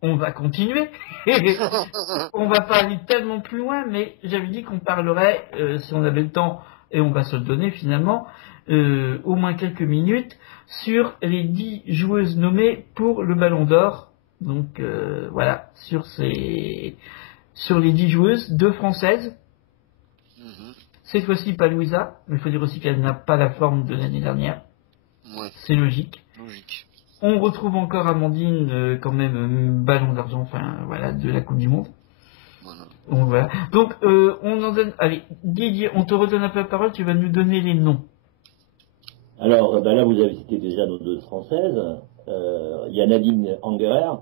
on va continuer. On va pas aller tellement plus loin, mais j'avais dit qu'on parlerait, si on avait le temps, et on va se le donner finalement, au moins quelques minutes, sur les 10 joueuses nommées pour le Ballon d'Or. Donc voilà, sur les 10 joueuses, 2 françaises. Cette fois-ci pas Louisa, mais il faut dire aussi qu'elle n'a pas la forme de l'année dernière. Ouais. C'est logique. Logique. On retrouve encore Amandine, quand même, ballon d'argent, enfin voilà, de la Coupe du Monde. Voilà. Donc on en donne. Allez, Didier, on te redonne un peu la parole, tu vas nous donner les noms. Alors, là, vous avez cité déjà nos 2 françaises. Il y a Nadine Angerer,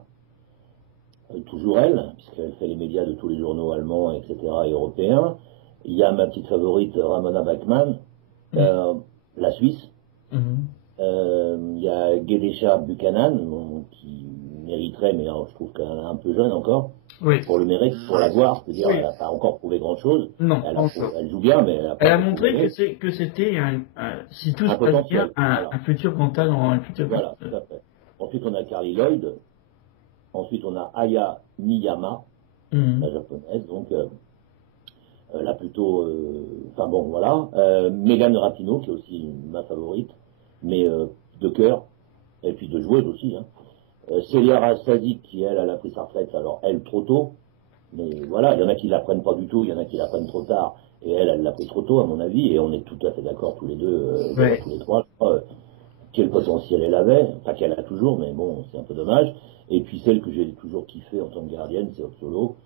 toujours elle, puisqu'elle fait les médias de tous les journaux allemands, etc., et européens. Il y a ma petite favorite, Ramona Bachmann, la Suisse. Il y a Gedesha Buchanan, qui mériterait, mais je trouve qu'elle est un peu jeune encore, pour le mérite, pour l'avoir, c'est-à-dire elle n'a pas encore prouvé grand-chose. Non, elle joue bien, mais elle a montré que c'était, si tout se passe bien, un futur grand talent. Voilà, tout à fait. Ensuite, on a Carly Lloyd. Ensuite, on a Aya Niyama, la japonaise, donc là plutôt... Enfin bon, voilà. Megan Rapinoe, qui est aussi ma favorite, mais de cœur, et puis de joueuse aussi. Célia Rassazik, qui elle a pris sa retraite, alors elle trop tôt, mais voilà, il y en a qui la prennent pas du tout, il y en a qui la prennent trop tard, et elle l'a pris trop tôt à mon avis, et on est tout à fait d'accord tous les deux, tous les trois, quel potentiel elle avait, enfin qu'elle a toujours, mais bon, c'est un peu dommage. Et puis celle que j'ai toujours kiffée en tant que gardienne, c'est Otsolo,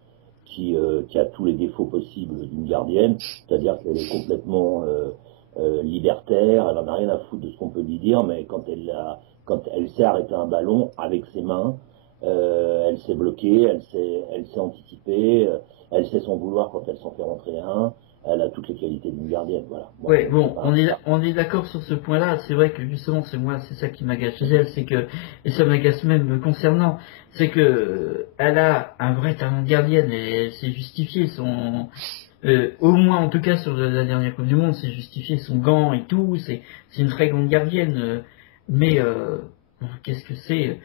qui a tous les défauts possibles d'une gardienne, c'est-à-dire qu'elle est complètement libertaire, elle n'en a rien à foutre de ce qu'on peut lui dire, mais quand elle sait arrêter un ballon avec ses mains, elle sait bloquer, elle sait anticiper, elle sait son vouloir quand elle s'en fait rentrer un. Elle a toutes les qualités d'une gardienne, voilà. Ouais, bon, on est d'accord sur ce point-là. C'est vrai que justement, c'est ça qui m'agace chez elle, c'est que, et ça m'agace même me concernant, c'est que elle a un vrai talent de gardienne et elle s'est justifié son, au moins en tout cas sur la dernière Coupe du Monde, c'est justifié son gant et tout. C'est une très grande gardienne, mais qu'est-ce que c'est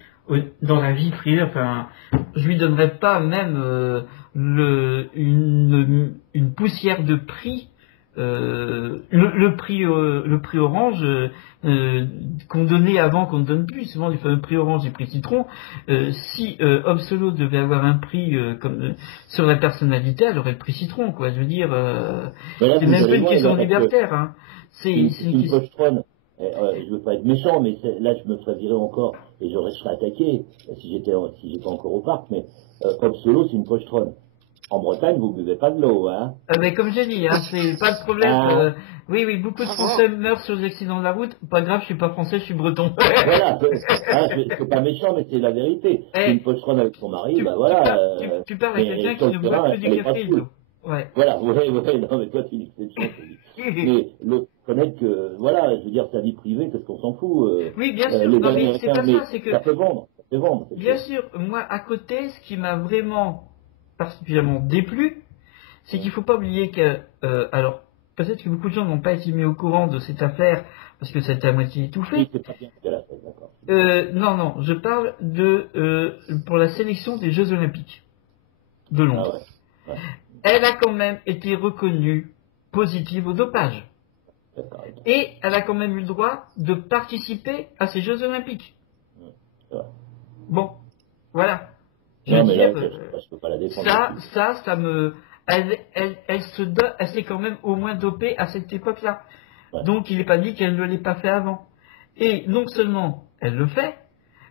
dans la vie privée, enfin, je lui donnerais pas même une poussière de prix, le prix orange qu'on donnait avant, qu'on ne donne plus, souvent du fameux prix orange et prix citron. Si Obsolo devait avoir un prix comme sur la personnalité, elle aurait le prix citron, quoi. Je veux dire, c'est même pas une question libertaire, hein. C'est une question. Je veux pas être méchant, mais là je me ferais virer encore et je serais attaqué si j'étais encore au parc, mais Obsolo c'est une pochetronne. En Bretagne, vous buvez pas de l'eau, hein. Mais comme j'ai dit, hein, c'est pas de problème. Oui, beaucoup de Français meurent sur les accidents de la route. Pas grave, je suis pas français, je suis breton. Voilà, c'est pas méchant, mais c'est la vérité. C'est une pochetronne avec son mari, tu parles à quelqu'un qui ne boit que du café et de l'eau. Ouais. Voilà, non, mais toi, tu dis que c'est mais connaître que, voilà, je veux dire, sa vie privée, qu'est-ce qu'on s'en fout oui, bien sûr, non, mais c'est pas ça, c'est que... Ça peut vendre, bien sûr, moi, à côté, ce qui m'a vraiment particulièrement déplu, c'est qu'il faut pas oublier que, alors, peut-être que beaucoup de gens n'ont pas été mis au courant de cette affaire, parce que ça a été à moitié étouffé. Oui, c'est pas bien qu'elle a fait, d'accord. Non, je parle pour la sélection des Jeux Olympiques de Londres. Ah ouais. Elle a quand même été reconnue positive au dopage. Et elle a quand même eu le droit de participer à ces Jeux Olympiques. Bon, voilà. Je veux dire, je peux pas la défendre. ça me... Elle s'est quand même au moins dopée à cette époque-là. Ouais. Donc il n'est pas dit qu'elle ne l'ait pas fait avant. Et non seulement elle le fait,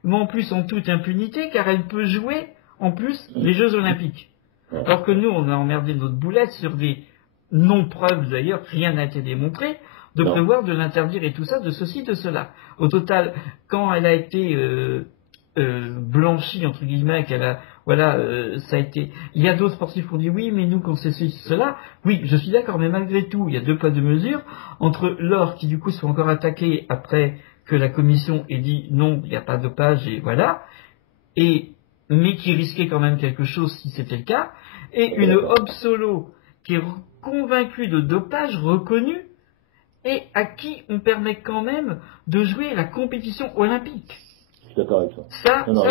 mais en plus en toute impunité, car elle peut jouer en plus les Jeux Olympiques. Alors que nous, on a emmerdé notre boulette sur des non-preuves d'ailleurs, rien n'a été démontré, de prévoir de l'interdire et tout ça, de ceci, de cela. Au total, quand elle a été blanchie, entre guillemets, ça a été... Il y a d'autres sportifs qui ont dit oui, mais nous, quand c'est ceci, cela, oui, je suis d'accord, mais malgré tout, il y a 2 poids 2 mesures, entre Laure, qui du coup sont encore attaqués après que la commission ait dit non, il n'y a pas de dopage, et voilà, mais qui risquait quand même quelque chose si c'était le cas, et une Hope Solo qui est convaincue de dopage reconnu, et à qui on permet quand même de jouer la compétition olympique. Je suis d'accord avec toi.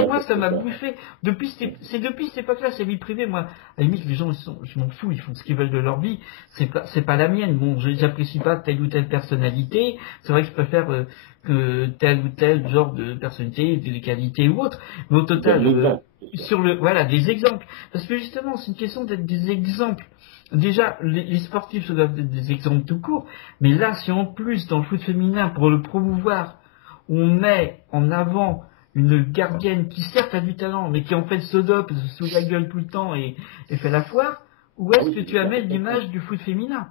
Moi, ça m'a bouffé. Depuis cette époque-là, c'est vie privée. Moi, à la limite, les gens, je m'en fous, ils font ce qu'ils veulent de leur vie. C'est pas la mienne. Bon, j'apprécie pas telle ou telle personnalité. C'est vrai que je préfère que tel ou tel genre de personnalité, des qualités ou autres. Mais au total, des exemples. Parce que justement, c'est une question d'être des exemples. Déjà, les sportifs se doivent être des exemples tout court. Mais là, si en plus, dans le foot féminin, pour le promouvoir, on met en avant une gardienne qui certes a du talent, mais qui en fait se dope, se sous la gueule tout le temps et fait la foire, où est-ce que tu amènes l'image du foot féminin?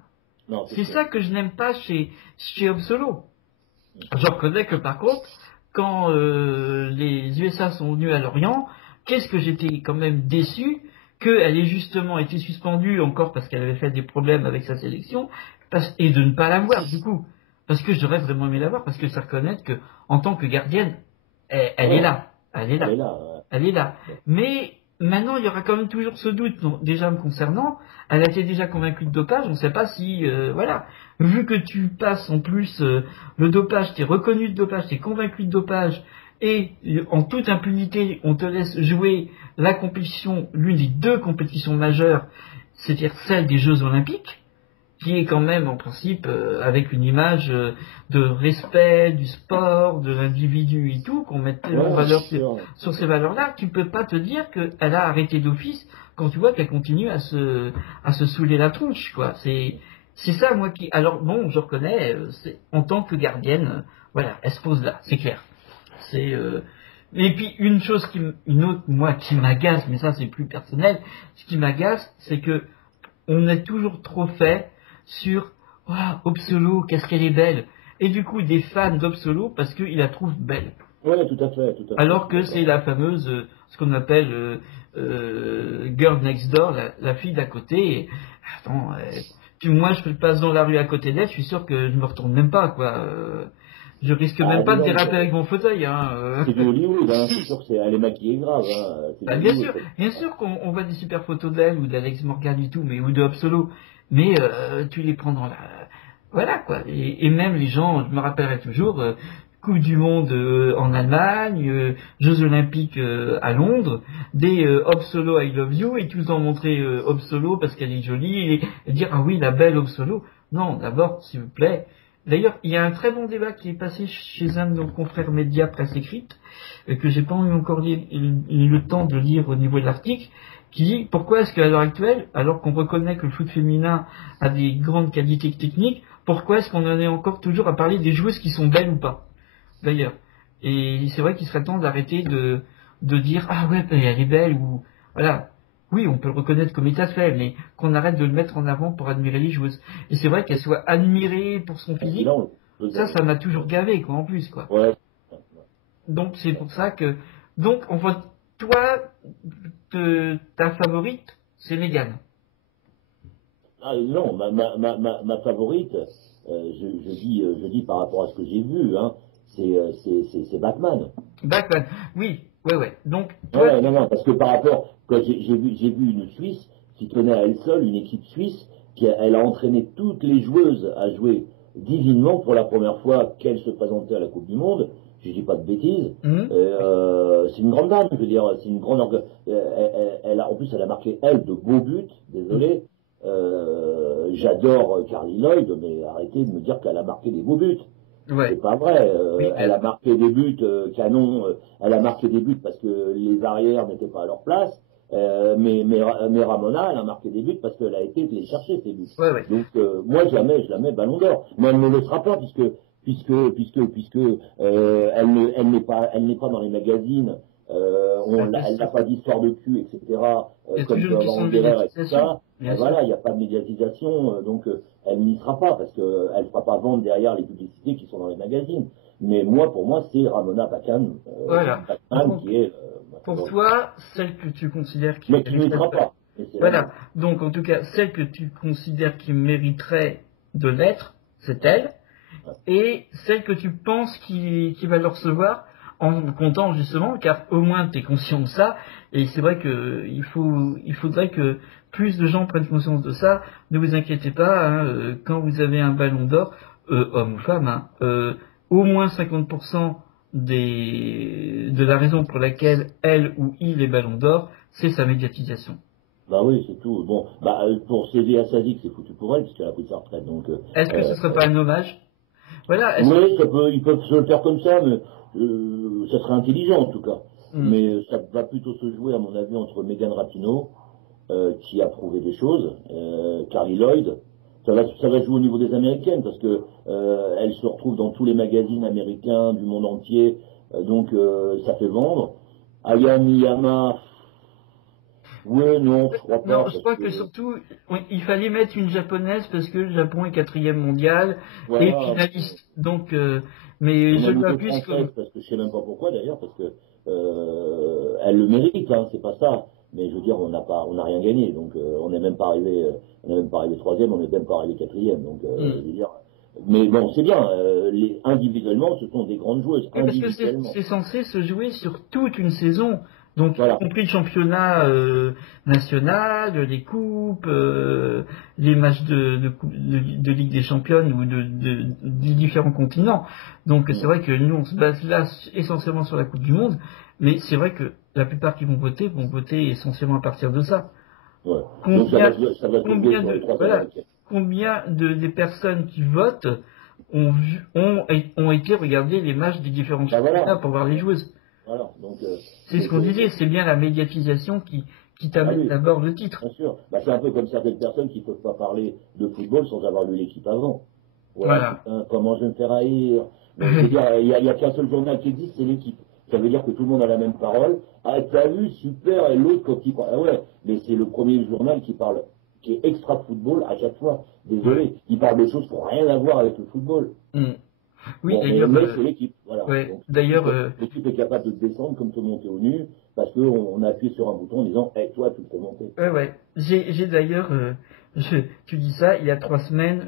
C'est ça que je n'aime pas chez Hope Solo. Je reconnais que par contre, quand les USA sont venus à Lorient, qu'est-ce que j'étais quand même déçu qu'elle ait justement été suspendue encore parce qu'elle avait fait des problèmes avec sa sélection, et de ne pas la voir du coup. Parce que j'aurais vraiment aimé la voir, parce que c'est reconnaître que en tant que gardienne, elle est là. Elle est là. Mais maintenant, il y aura quand même toujours ce doute, déjà me concernant. Elle a été déjà convaincue de dopage, on ne sait pas si... Vu que tu passes en plus le dopage, tu es reconnu de dopage, tu es convaincu de dopage, et en toute impunité, on te laisse jouer la compétition, l'une des 2 compétitions majeures, c'est-à-dire celle des Jeux Olympiques, qui est quand même en principe avec une image de respect du sport, de l'individu et tout, qu'on met tellement en valeur sur ces valeurs-là, tu peux pas te dire qu'elle a arrêté d'office quand tu vois qu'elle continue à se saouler la tronche, quoi. C'est ça, moi, qui... Alors, bon, je reconnais, en tant que gardienne, elle se pose là, c'est clair. Et puis, une autre, moi, qui m'agace, mais ça, c'est plus personnel, ce qui m'agace, c'est que on est toujours trop fait sur Hope Solo, qu'est-ce qu'elle est belle, et du coup des fans d'Hope Solo parce qu'ils la trouvent belle. Oui, tout à fait. Alors que c'est la fameuse, ce qu'on appelle Girl Next Door, la fille d'à côté. Et, attends, moi je passe dans la rue à côté d'elle, je suis sûr que je me retourne même pas, quoi. Je risque même pas de déraper avec mon fauteuil. C'est du Hollywood, c'est sûr qu'elle est maquillée grave. Bien sûr qu'on voit des super photos d'elle ou d'Alex Morgan et tout, ou de Hope Solo, mais tu les prends dans la... Voilà, quoi. Et même les gens, je me rappellerai toujours, Coupe du Monde en Allemagne, Jeux Olympiques à Londres, des Hope Solo I Love You, et tout le temps montrer Hope Solo parce qu'elle est jolie, et dire ah oui, la belle Hope Solo. Non, d'abord, s'il vous plaît. D'ailleurs, il y a un très bon débat qui est passé chez un de nos confrères médias presse écrite, que j'ai pas eu encore le temps de lire au niveau de l'article, qui dit pourquoi est-ce qu'à l'heure actuelle, alors qu'on reconnaît que le foot féminin a des grandes qualités techniques, pourquoi est-ce qu'on en est encore toujours à parler des joueuses qui sont belles ou pas, d'ailleurs. Et c'est vrai qu'il serait temps d'arrêter de dire ah ouais, elle est belle, ou voilà. Oui, on peut le reconnaître comme état fait, mais qu'on arrête de le mettre en avant pour admirer les joueuses. Et c'est vrai qu'elle soit admirée pour son physique, ça m'a toujours gavé, quoi, en plus, quoi. Ouais. Donc c'est pour ça que... Donc, on voit, toi, ta favorite, c'est Megan. Ah non, ma favorite, je dis par rapport à ce que j'ai vu, c'est Batman. Batman, oui, ouais. Donc, toi... Non, parce que par rapport, quand j'ai vu une Suisse qui tenait à elle seule, une équipe suisse, elle a entraîné toutes les joueuses à jouer divinement pour la première fois qu'elle se présentait à la Coupe du Monde. Je dis pas de bêtises. C'est une grande dame, je veux dire, c'est une grande. En plus, elle a marqué de beaux buts. Désolé. J'adore Carly Lloyd, mais arrêtez de me dire qu'elle a marqué des beaux buts. Ouais. C'est pas vrai. Elle a marqué des buts canon. Elle a marqué des buts parce que les arrières n'étaient pas à leur place. Mais Ramona, elle a marqué des buts parce qu'elle a été les chercher ces buts. Ouais. Donc moi je la mets ballon d'or. Moi elle ne me le sera pas puisque elle n'est pas dans les magazines. Elle n'a pas d'histoire de cul, etc. Comme peut avoir Anderer et tout ça. Voilà, il n'y a pas de médiatisation, donc elle n'y sera pas parce qu'elle ne fera pas vendre derrière les publicités qui sont dans les magazines. Mais pour moi, c'est Ramona Pacan, voilà. qui est. Pour toi, celle que tu considères qui. Mais qui n'y sera pas. Voilà. Donc, en tout cas, celle que tu considères qui mériterait de l'être, c'est elle. Et celle que tu penses qui va le recevoir, en comptant justement, car au moins tu es conscient de ça, et c'est vrai que il faudrait que plus de gens prennent conscience de ça. Ne vous inquiétez pas, hein, quand vous avez un ballon d'or, homme ou femme, hein, au moins 50% de la raison pour laquelle elle ou il est ballon d'or, c'est sa médiatisation. Bah oui, c'est tout. Bon, pour Cézé Assazik, c'est foutu pour elle, puisqu'elle a pris sa retraite. Donc, est-ce que ce serait pas un hommage? Voilà. Oui, ils peuvent se le faire comme ça, mais ça serait intelligent en tout cas. Mais ça va plutôt se jouer, à mon avis, entre Megan Rapinoe, qui a prouvé des choses, Carly Lloyd. Ça va se jouer au niveau des Américaines, parce que elle se retrouve dans tous les magazines américains du monde entier, donc ça fait vendre. Aya Miyama, oui, non, je crois pas. Non, je crois que surtout, il fallait mettre une japonaise parce que le Japon est 4e mondial et finaliste. Donc, mais je dois plus que... Parce que je sais même pas pourquoi d'ailleurs, parce que elle le mérite, hein, c'est pas ça. Mais je veux dire, on n'a rien gagné, donc on n'est même pas arrivé 3e, on n'est même pas arrivé 4e. Donc, je veux dire. Mais bon, c'est bien. Individuellement, ce sont des grandes joueuses. Oui, parce que c'est censé se jouer sur toute une saison. Donc, y compris le championnat national, les coupes, les matchs de Ligue des Championnes ou des différents continents. Donc, c'est vrai que nous, on se base là essentiellement sur la Coupe du Monde, mais c'est vrai que la plupart qui vont voter essentiellement à partir de ça. Ouais. Combien des personnes qui votent ont été regarder les matchs des différents championnats pour voir les joueuses? Voilà, donc, c'est ce qu'on disait, c'est bien la médiatisation qui t'amène d'abord le titre. Bien sûr, c'est un peu comme certaines personnes qui ne peuvent pas parler de football sans avoir lu l'équipe avant. Voilà. Comment je vais me faire haïr? Je veux dire, il n'y a qu'un seul journal qui existe, c'est l'équipe. Ça veut dire que tout le monde a la même parole. Ah, t'as vu, super, et l'autre quand il parle. Ah ouais, mais c'est le premier journal qui est extra football à chaque fois. Désolé, il parle de choses qui n'ont rien à voir avec le football. Oui, d'ailleurs. Mais c'est l'équipe, voilà. Ouais, d'ailleurs. L'équipe est capable de descendre comme te monter au nu, parce qu'on a appuyé sur un bouton en disant, hey, toi, tu te fais monter. Ouais. J'ai d'ailleurs, tu dis ça, il y a 3 semaines,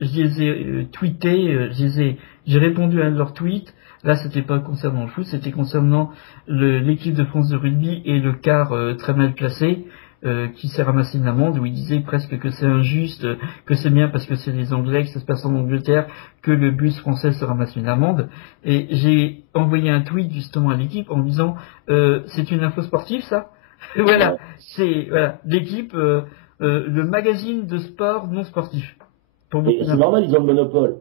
je les ai tweetés, j'ai répondu à un de leurs tweets. Là, c'était pas concernant le foot, c'était concernant l'équipe de France de rugby et le quart très mal placé. Qui s'est ramassé une amende où il disait presque que c'est injuste, que c'est bien parce que c'est les Anglais, que ça se passe en Angleterre, que le bus français se ramasse une amende. Et j'ai envoyé un tweet justement à l'équipe en disant c'est une info sportive ça. Voilà, c'est l'équipe, le magazine de sport non sportif. C'est normal, ils ont le monopole.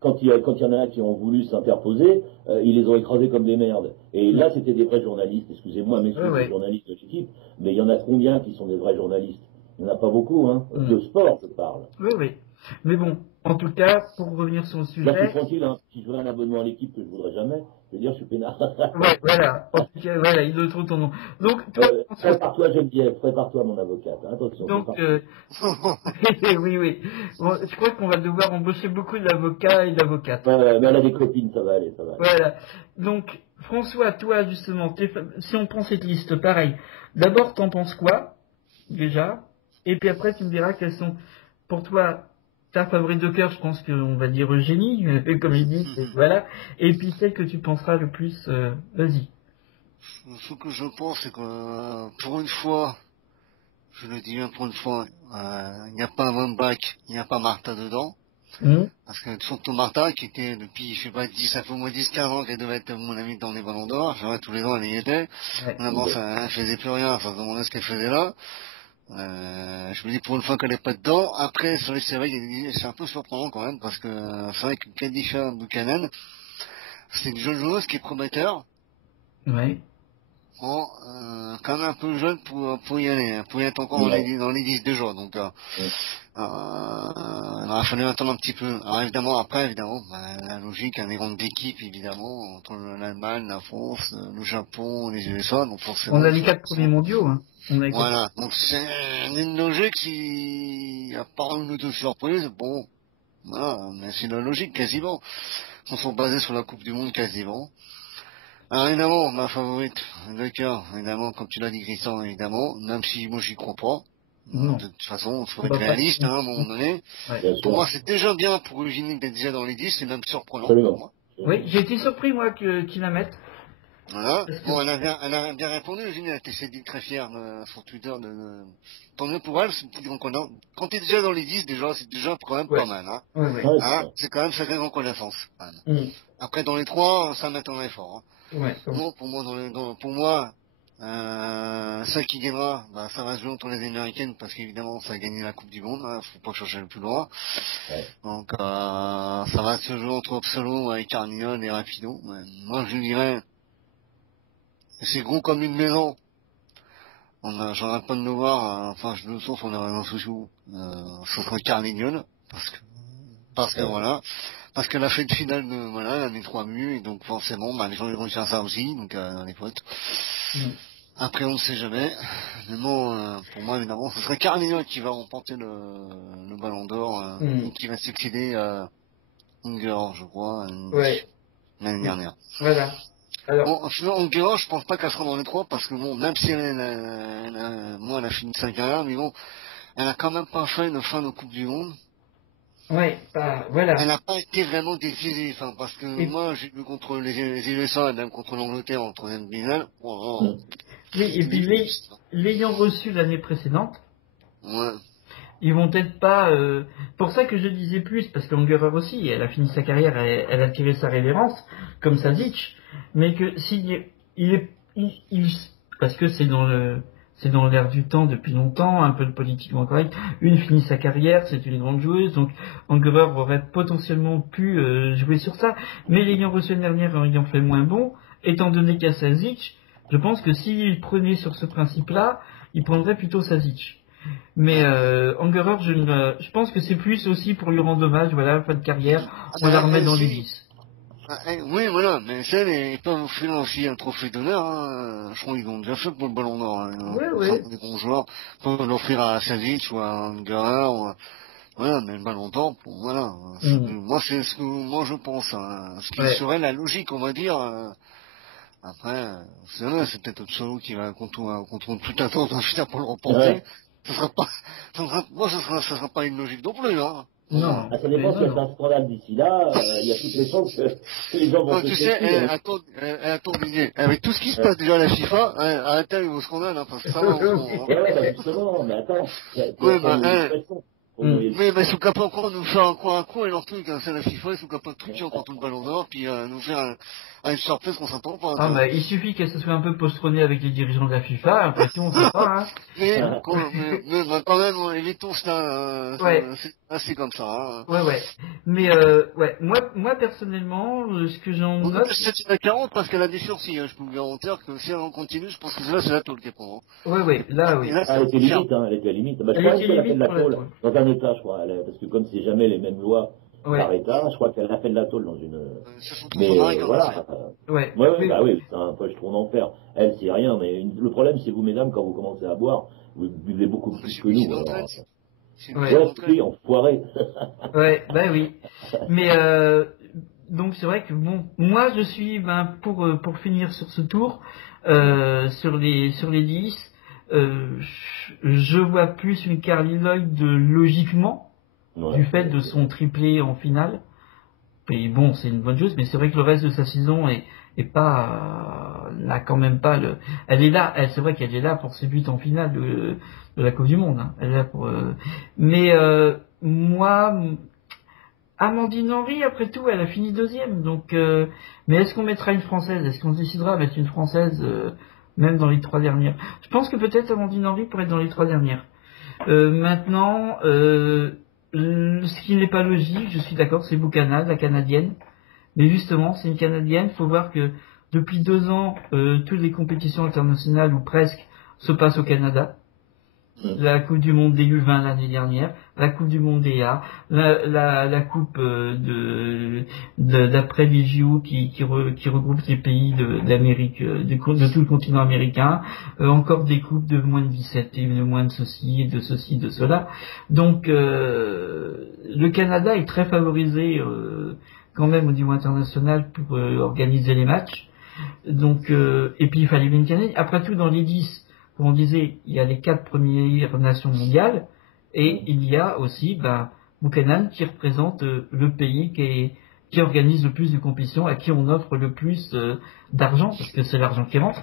Quand il y en a qui ont voulu s'interposer, ils les ont écrasés comme des merdes. Et là, c'était des vrais journalistes. Excusez-moi, messieurs, les journalistes de l'équipe, mais il y en a combien qui sont des vrais journalistes? Il n'y en a pas beaucoup, hein. De sport, je parle. Oui. Mais bon, en tout cas, pour revenir sur le sujet... Là, je suis tranquille, hein. Si je veux un abonnement à l'équipe que je voudrais jamais, je veux dire, je suis peinard. Voilà. En tout cas, voilà, il doit trop ton nom. Donc, toi... Prépare-toi, Geneviève, prépare-toi, mon avocate. Hein. Attention. Donc, oui. Bon, je crois qu'on va devoir embaucher beaucoup d'avocats et d'avocates. Mais elle a des copines, ça va aller. Voilà. Donc, François, toi, justement, si on prend cette liste, pareil. D'abord, t'en penses quoi, déjà? Et puis après, tu me diras quelles sont, pour toi, ta favorite de cœur, je pense qu'on va dire Eugénie, comme j'ai dit, voilà. Et puis celle que tu penseras le plus, vas-y. Ce que je pense, c'est que pour une fois, je le dis bien pour une fois, il n'y a pas Van Bach, il n'y a pas Martha dedans. Parce que surtout Martha, qui était depuis, je sais pas, ça fait au moins 10-15 ans qu'elle devait être, à mon avis, dans les ballons d'or. Je vois, tous les ans, elle y était. Vraiment, elle faisait plus rien, enfin, se demandait ce qu'elle faisait là. Je me dis pour une fois qu'elle n'est pas dedans. Après, c'est vrai, c'est un peu surprenant quand même, parce que c'est vrai que Khadija Buchanan, c'est une jeune joueuse qui est prometteur. Ouais. Bon, quand même un peu jeune pour y aller, pour y être encore dans les 10 déjà. Donc, elle a il fallait attendre un petit peu. Alors évidemment, après, évidemment, la logique, un des grandes équipes, évidemment, entre l'Allemagne, la France, le Japon, les USA, donc forcément. On a les 4 premiers mondiaux, hein. Voilà, donc c'est une logique, s'il y a pas une ou deux surprises, bon, voilà, mais c'est la logique quasiment. On sont basés sur la Coupe du Monde quasiment. Alors évidemment, ma favorite, d'accord, évidemment, comme tu l'as dit Christian, évidemment, même si moi j'y crois pas. Non. De toute façon, il faut être réaliste, hein, à un moment donné. Ouais. Pour moi, c'est déjà bien pour Eugénie d'être déjà dans les 10, c'est même surprenant Absolument. pour moi. Oui, j'ai été surpris, moi, qu'ils la mettent. Voilà. Bon, elle a bien répondu, Eugénie, elle était dit très fière sur Twitter tant mieux pour elle, c'est une petite reconnaissance. Quand t'es déjà dans les 10, déjà, c'est déjà quand même pas mal, hein. Ouais. Hein, c'est quand même sacrée reconnaissance, quand même. Après, dans les 3, ça m'attendrait fort, hein. Ouais. Non, pour moi, celle qui gagnera, ça va se jouer entre les Américaines parce qu'évidemment ça a gagné la Coupe du Monde, hein, faut pas chercher le plus loin. Ouais. Donc ça va se jouer entre Opsalo avec Carnion et Rapido. Moi je dirais, c'est gros comme une maison. J'arrête pas de nous voir, enfin je le sens sur les réseaux sociaux, sur Carnion, parce que voilà. Parce qu'elle a fait une finale elle a mis 3 buts, et donc forcément, les gens ils vont faire ça aussi, donc les potes. Après, on ne sait jamais. Mais bon, pour moi, évidemment, ce serait Carlignon qui va remporter le ballon d'or, qui va succéder à Unger, je crois, l'année dernière. Voilà. Alors... Bon, sinon, Unger, je pense pas qu'elle sera dans les 3, parce que bon, même si elle a fini sa carrière, mais bon, elle a quand même pas fait une fin de Coupe du Monde. Ouais, voilà. Elle n'a pas été vraiment décisive, hein, parce que moi, j'ai vu contre les USA, et même contre l'Angleterre, en troisième finale. Oui, et puis l'ayant reçu l'année précédente, ils vont peut-être pas... pour ça que je disais plus, parce qu'Angerer aussi, elle a fini sa carrière, elle a tiré sa révérence, comme Sasic, mais que s'il parce que c'est dans l'air du temps depuis longtemps, un peu de politiquement correct. Une finit sa carrière, c'est une grande joueuse, donc Angerer aurait potentiellement pu jouer sur ça. Mais l'ayant reçu l'année dernière en ayant fait moins bon, étant donné qu'à Sasic, je pense que s'il prenait sur ce principe-là, il prendrait plutôt Sasic. Mais Angerer, je pense que c'est plus aussi pour lui rendre hommage, voilà, fin de carrière, on la remet dans les 10. Oui, voilà, mais celle ils peuvent offrir aussi un trophée d'honneur, hein. Je crois qu'ils l'ont déjà fait pour le ballon d'or, hein. Les bons joueurs peuvent l'offrir à Savic ou à Angerer, voilà, mais le ballon d'or, voilà. Moi, c'est ce que moi je pense, hein. Ce qui serait la logique, on va dire. Après, c'est peut-être Opsalo qui va contre toute attente va finir pour le remporter. Ça sera pas une logique non plus, hein. Non. Ça dépend s'il y a un scandale d'ici là, il y a toutes les chances que les gens vont se sais, attends, Didier, avec tout ce qui se passe déjà à la FIFA, arrêtez avec vos scandales, hein, parce que ça va en ce moment. Justement, mais attends, mais ils sont capables encore de nous faire un coup et leur truc, hein, c'est la FIFA, ils sont capables de truquer encore tout le ballon d'or, puis nous faire une surprise qu'on s'attend pas. Ah, bah, il suffit qu'elle se soit un peu postronnée avec les dirigeants de la FIFA, après tout, on sait pas, hein. mais quand même, évitons ça, c'est comme ça, hein. Ouais. Mais, moi, personnellement, ce que j'en note... C'est la 40 parce qu'elle a des sursis, hein, je peux vous garantir que si elle continue, je pense que là, c'est la tôle qui est pour, hein. Ouais, là, oui. Elle était limite, hein, elle était à limite. Bah, je crois qu'elle a fait de la tôle dans un état, je crois, parce que comme c'est jamais les mêmes lois, par état, je crois qu'elle a fait de la tôle dans une... Mais voilà. Oui, c'est un peu, je trouve, en enfer. Elle, c'est rien, mais le problème, c'est vous, mesdames, quand vous commencez à boire, vous buvez beaucoup plus que nous. Oui, enfoiré. Oui. Mais, donc c'est vrai que bon, moi je suis, pour finir sur ce tour, sur les 10, je vois plus une Carly Lloyd logiquement, du fait de son triplé en finale. Et bon, c'est une bonne chose, mais c'est vrai que le reste de sa saison n'a quand même pas elle est là, c'est vrai qu'elle est là pour ses buts en finale de la Coupe du Monde, hein. Elle est là pour, mais, moi, Amandine Henry, après tout, elle a fini deuxième, donc, mais est-ce qu'on mettra une Française? Est-ce qu'on décidera à mettre une Française, même dans les 3 dernières? Je pense que peut-être Amandine Henry pourrait être dans les 3 dernières. Maintenant, ce qui n'est pas logique, je suis d'accord, c'est Buchanan, la Canadienne. Mais justement, c'est une Canadienne, faut voir que depuis 2 ans, toutes les compétitions internationales, ou presque, se passent au Canada. La Coupe du Monde des U20 l'année dernière, la Coupe du Monde des A, la Coupe d'après les JO qui regroupe les pays d'Amérique, de tout le continent américain, encore des coupes de moins de 17 et de moins de ceci, de ceci, de cela. Donc le Canada est très favorisé quand même au niveau international pour organiser les matchs. Donc et puis il fallait bien gagner. Après tout, dans les 10, comme on disait, il y a les 4 premières nations mondiales, et il y a aussi Buchanan qui représente le pays qui organise le plus de compétitions, à qui on offre le plus d'argent, parce que c'est l'argent qui rentre.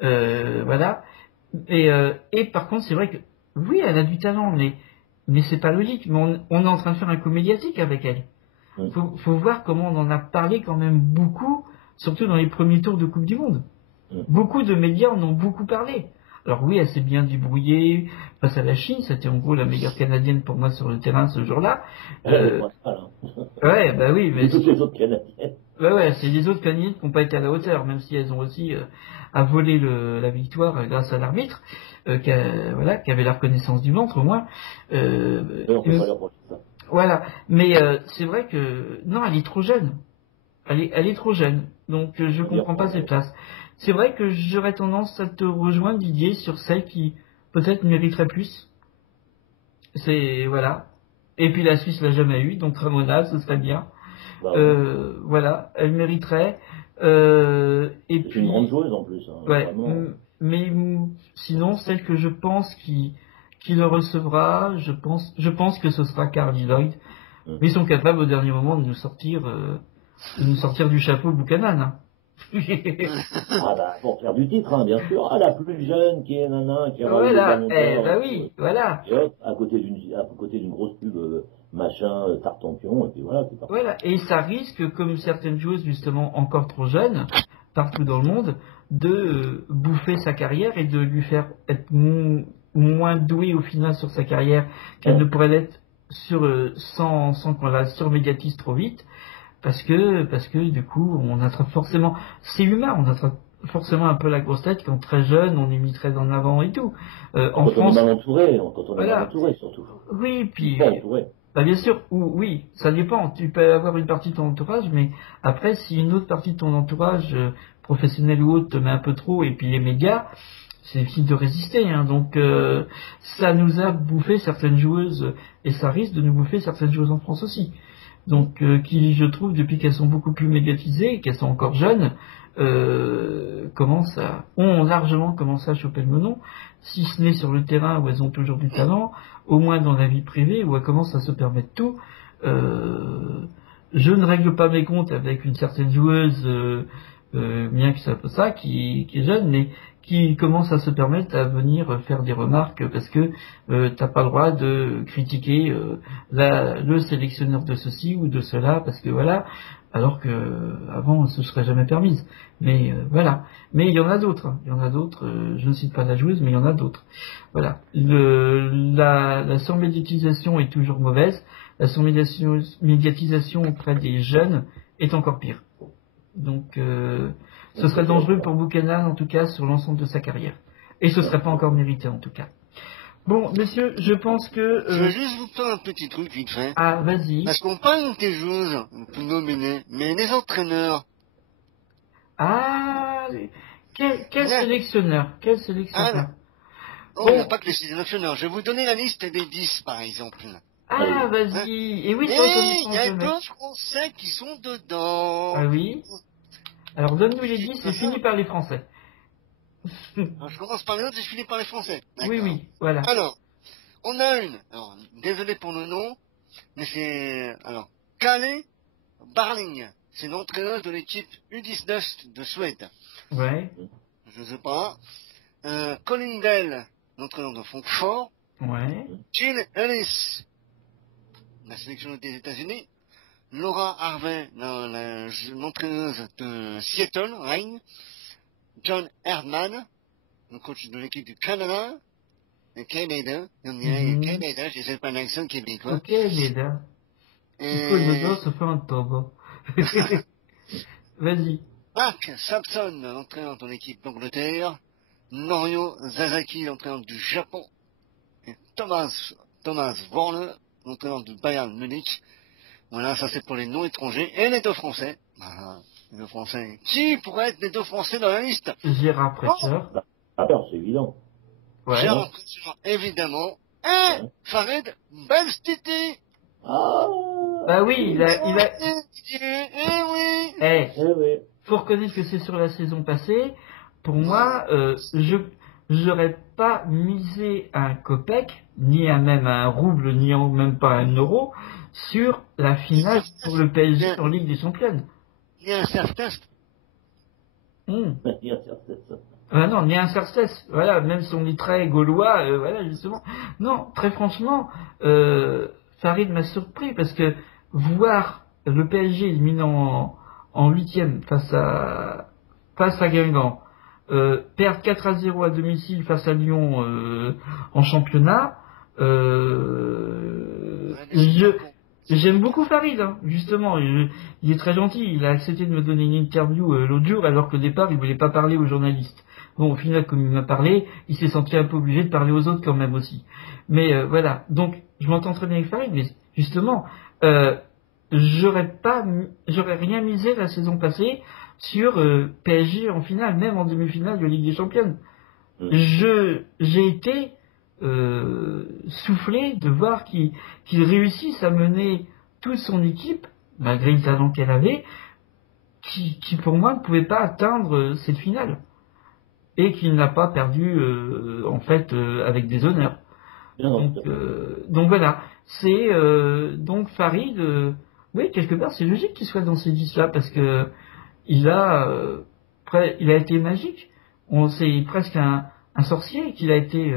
Voilà. Et par contre, c'est vrai que, oui, elle a du talent, mais c'est pas logique. Mais on est en train de faire un coup médiatique avec elle. Faut voir comment on en a parlé quand même beaucoup, surtout dans les premiers tours de Coupe du Monde. Beaucoup de médias en ont beaucoup parlé. Alors oui, elle s'est bien débrouillée face à la Chine, c'était en gros la meilleure Canadienne pour moi sur le terrain ce jour-là. Ouais, bah oui, mais toutes les autres Canadiennes. Ouais, c'est les autres Canadiennes qui n'ont pas été à la hauteur, même si elles ont aussi à voler la victoire grâce à l'arbitre, qui avait la reconnaissance du ventre au moins. On peut pas leur reprocher ça. Voilà, mais c'est vrai que non, elle est trop jeune. Elle est trop jeune, donc je comprends pas ses places. C'est vrai que j'aurais tendance à te rejoindre, Didier, sur celle qui peut-être mériterait plus. C'est voilà. Et puis la Suisse l'a jamais eu, donc Ramona, ce serait bien. Voilà, elle mériterait. Et puis une grande joueuse en plus. Ouais. Mais sinon, celle que je pense qui le recevra, je pense que ce sera Carly Lloyd. Mais ils sont capables au dernier moment de nous sortir du chapeau Buchanan. Hein. Pour faire du titre, bien sûr. La plus jeune qui est qui aura eu le ballon d'or. Oui, voilà. Et hop, à côté d'une grosse pub, machin, Tartampion, et puis voilà, c'est parti. Voilà, et ça risque, comme certaines joueuses justement encore trop jeunes, partout dans le monde, de bouffer sa carrière et de lui faire être moins douée au final sur sa carrière qu'elle ne pourrait l'être sans qu'on la surmédiatise trop vite. Parce que du coup, on attrape forcément, c'est humain, on attrape forcément un peu la grosse tête quand très jeune, on est mis très en avant et tout. En France, on est mal entouré, mal entouré surtout. Oui, puis entouré. Bien sûr, oui, ça dépend. Tu peux avoir une partie de ton entourage, mais après, si une autre partie de ton entourage, professionnel ou autre, te met un peu trop, et puis les médias, c'est difficile de résister. Hein. Donc, ça nous a bouffé certaines joueuses, et ça risque de nous bouffer certaines joueuses en France aussi. Donc, qui, je trouve, depuis qu'elles sont beaucoup plus médiatisées, qu'elles sont encore jeunes, ont largement commencé à choper le melon, si ce n'est sur le terrain où elles ont toujours du talent, au moins dans la vie privée où elles commencent à se permettre tout. Je ne règle pas mes comptes avec une certaine joueuse, bien que ça ça, qui est jeune, mais qui commence à se permettre à venir faire des remarques parce que t'as pas le droit de critiquer le sélectionneur de ceci ou de cela parce que voilà, alors que avant ce serait jamais permise. Mais voilà. Mais il y en a d'autres. Hein. Il y en a d'autres. Je ne cite pas la joueuse, mais il y en a d'autres. Voilà. La surmédiatisation est toujours mauvaise. La surmédiatisation auprès des jeunes est encore pire. Donc ce serait dangereux pour Buchanan, en tout cas, sur l'ensemble de sa carrière. Et ce serait pas encore mérité, en tout cas. Bon, messieurs, je pense que... Je vais juste vous faire un petit truc vite fait. Ah, vas-y. Parce qu'on parle des joueuses pour nominer, mais les entraîneurs... Ah, quel sélectionneur? Il n'y a pas que les sélectionneurs. Je vais vous donner la liste des 10, par exemple. Ah, vas-y. Et oui, il y a deux Français qui sont dedans. Ah oui. Alors, donne-nous les 10 et finis par les Français. Alors, je commence par les autres et je finis par les Français. Oui, voilà. Alors, on a une. Alors, désolé pour le nom, mais c'est... Alors, Kalle Barling. C'est l'entraîneur de l'équipe U19 de Suède. Ouais. Je sais pas. Colin Dell, l'entraîneur de Francfort. Ouais. Jill Ellis, la sélection des États-Unis. Laura Harvey, l'entraîneuse de Seattle, Reign. John Herdman, le coach de l'équipe du Canada. Le Canada, Canada, je sais pas l'accent québécois. Ok, Canada. Ça fait un tobo. Vas-y. Mark Sampson, l'entraîneur de l'équipe d'Angleterre. Norio Sasaki, l'entraîneur du Japon. Thomas Warner, l'entraîneur du Bayern Munich. Voilà, ça c'est pour les non-étrangers. Et les deux Français. Les deux Français. Qui pourrait être les deux Français dans la liste? Gérard Precher. Alors, c'est évident. Ouais. Gérard Precher, évidemment. Et Farid Belstiti. Bah oui, il a... oui. Faut reconnaître que c'est sur la saison passée. Pour moi, j'aurais pas misé un copec, ni même un rouble, ni même pas un euro, sur la finale pour le PSG en Ligue des Champions. Il y a un self-test. Non, ni un self-test. Voilà, même si on est très gaulois, voilà, justement. Non, très franchement, Farid m'a surpris parce que voir le PSG éliminé en huitième face à Guingamp, perdre 4-0 à domicile face à Lyon en championnat, j'aime beaucoup Farid, hein, justement. Il est très gentil. Il a accepté de me donner une interview l'autre jour, alors qu'au départ, il voulait pas parler aux journalistes. Bon, au final, comme il m'a parlé, il s'est senti un peu obligé de parler aux autres quand même aussi. Mais voilà. Donc, je m'entends très bien avec Farid, mais justement, j'aurais rien misé la saison passée sur PSG en finale, même en demi-finale de Ligue des Champions. J'ai été soufflé de voir qu'il réussisse à mener toute son équipe, malgré le talent qu'elle avait, qui pour moi ne pouvait pas atteindre cette finale. Et qu'il n'a pas perdu, en fait, avec des honneurs. Donc voilà. C'est donc Farid, oui, quelque part, c'est logique qu'il soit dans ces listes-là, parce que il a été magique. C'est presque un sorcier qu'il a été.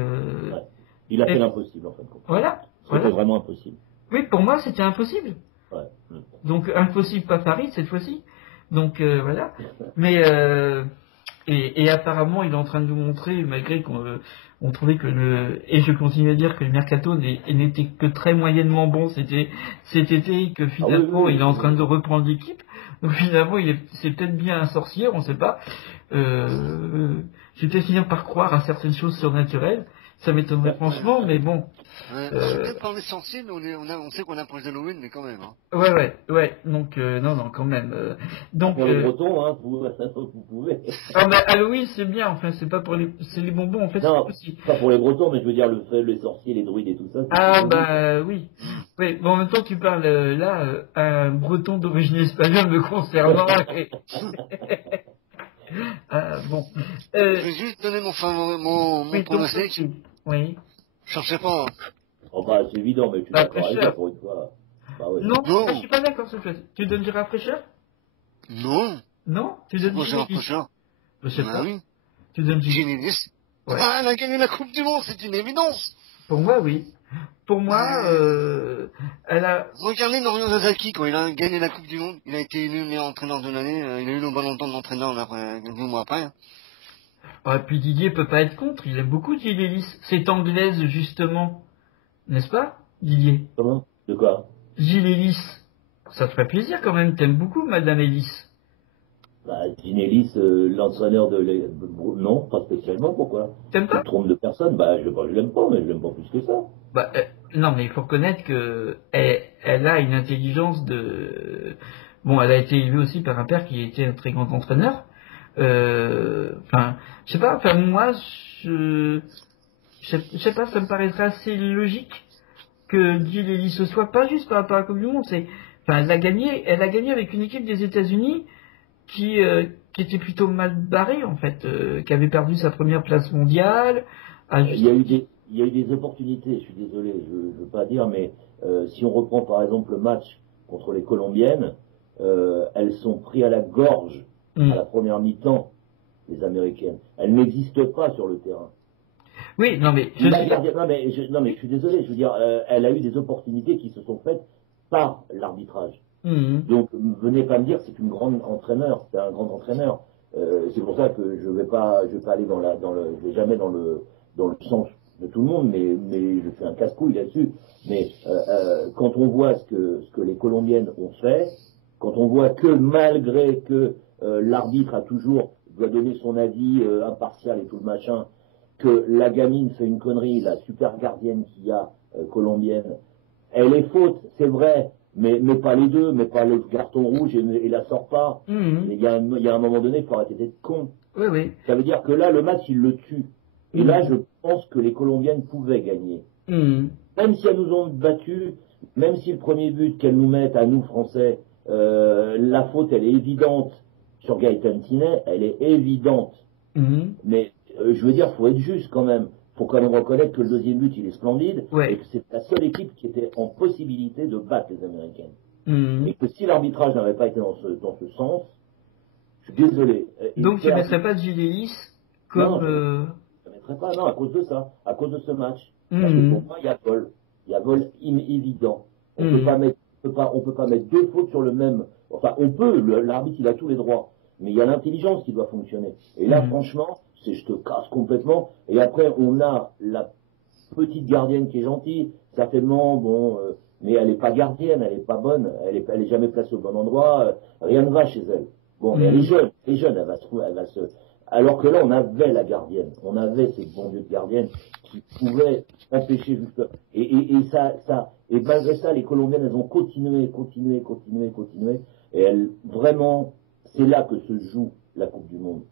Il a fait l'impossible, en fait. Voilà. C'était vraiment impossible. Oui, pour moi, c'était impossible. Ouais. Donc, impossible, pas Farid, cette fois-ci. Donc, voilà. Mais, et apparemment, il est en train de nous montrer, malgré qu'on trouvait et je continue à dire que le mercato n'était que très moyennement bon cet été, que finalement, il est en train de reprendre l'équipe. Donc, finalement, c'est peut-être bien un sorcier, on ne sait pas. J'ai peut-être fini par croire à certaines choses surnaturelles. Ça m'étonnerait franchement, mais bon. Peut-être parler sorcier, mais on sait qu'on approche d'Halloween, mais quand même. Hein. Ouais. Donc, non, quand même. Donc, pour les Bretons, hein, vous pouvez. Ah, mais Halloween, c'est bien, enfin, c'est pas c'est les bonbons, en fait. Non, pas pour les Bretons, mais je veux dire, les sorciers, les druides et tout ça. Oui. Oui, bon, en même temps, tu parles, là, un Breton d'origine espagnole me concernant. Bon. Je vais juste donner mon pronostic. Oui. Cherchez pas. C'est évident, mais je suis d'accord avec toi pour une fois. Non, je suis pas d'accord sur ce fait. Tu donnes Gérard Precher? Non, tu donnes Gérard Precher. Je sais pas. Oui. Tu donnes Giménis. Elle a gagné la Coupe du Monde, c'est une évidence. Pour moi, oui. Pour moi, elle a... Regardez Norian Sasaki, quand il a gagné la Coupe du Monde, il a été élu meilleur entraîneur de l'année, il a eu le ballon d'or de l'entraîneur quelques mois après. Puis Didier peut pas être contre, il aime beaucoup Gilles Ellis. C'est anglaise, justement. N'est-ce pas, Didier? Comment? De quoi? Gilles Ellis. Ça te ferait plaisir quand même, t'aimes beaucoup Madame Ellis. Gilles Ellis, l'entraîneur non, pas spécialement, pourquoi? T'aimes pas? Tu te trompes de personne, je l'aime pas, mais je l'aime pas plus que ça. Non, mais il faut reconnaître que elle a une intelligence de... Bon, elle a été élevée aussi par un père qui était un très grand entraîneur. Je sais pas, moi, je sais pas, ça me paraîtrait assez logique que Gilles Ellis ce soit, pas juste par rapport à la Coupe du Monde, elle a gagné avec une équipe des États-Unis qui était plutôt mal barrée, en fait, qui avait perdu sa première place mondiale. Il y a eu des opportunités, je suis désolé, je ne veux pas dire, mais si on reprend par exemple le match contre les Colombiennes, elles sont prises à la gorge à la première mi-temps, les Américaines. Elles n'existent pas sur le terrain. Oui, non mais... Non mais je suis désolé, je veux dire, elle a eu des opportunités qui se sont faites par l'arbitrage. Donc venez pas me dire que c'est un grand entraîneur. C'est pour ça que je vais pas aller je vais jamais dans le sens de tout le monde, mais je fais un casse-couille là-dessus. Mais quand on voit ce que les Colombiennes ont fait, quand on voit que malgré que l'arbitre doit donner son avis impartial et tout le machin, que la gamine fait une connerie, la super gardienne qu'il y a, colombienne, elle est faute, c'est vrai, mais pas les deux, mais pas le carton rouge et la sort pas. Il y a un moment donné, il faut arrêter d'être con. Oui, oui. Ça veut dire que là, le match, il le tue. Et là, je pense que les Colombiennes pouvaient gagner. Même si elles nous ont battus, même si le premier but qu'elles nous mettent à nous, Français, la faute, elle est évidente sur Gaëtan Tinet, elle est évidente. Mais je veux dire, faut être juste quand même. Faut quand même reconnaître que le deuxième but, il est splendide, et que c'est la seule équipe qui était en possibilité de battre les Américaines. Et que si l'arbitrage n'avait pas été dans ce sens, je suis désolé. Donc tu ne mettrais pas de Gidelis comme... Non, je ne mettrais pas, non, à cause de ça, à cause de ce match. Parce que pour moi, il y a vol. Il y a vol évident. On peut pas mettre, on peut pas mettre deux fautes sur le même... Enfin, on peut, l'arbitre, il a tous les droits. Mais il y a l'intelligence qui doit fonctionner. Et là, franchement, je te casse complètement. Et après, on a la petite gardienne qui est gentille. Certainement, bon, mais elle n'est pas gardienne, elle n'est pas bonne. Elle est jamais placée au bon endroit. Rien ne va chez elle. Bon, mais elle est jeune, elle va se trouver, alors que là, on avait la gardienne. On avait ces bons dieux de gardienne qui pouvaient empêcher juste... Et malgré ça, les Colombiennes, elles ont continué. Et elles, vraiment, c'est là que se joue la Coupe du Monde.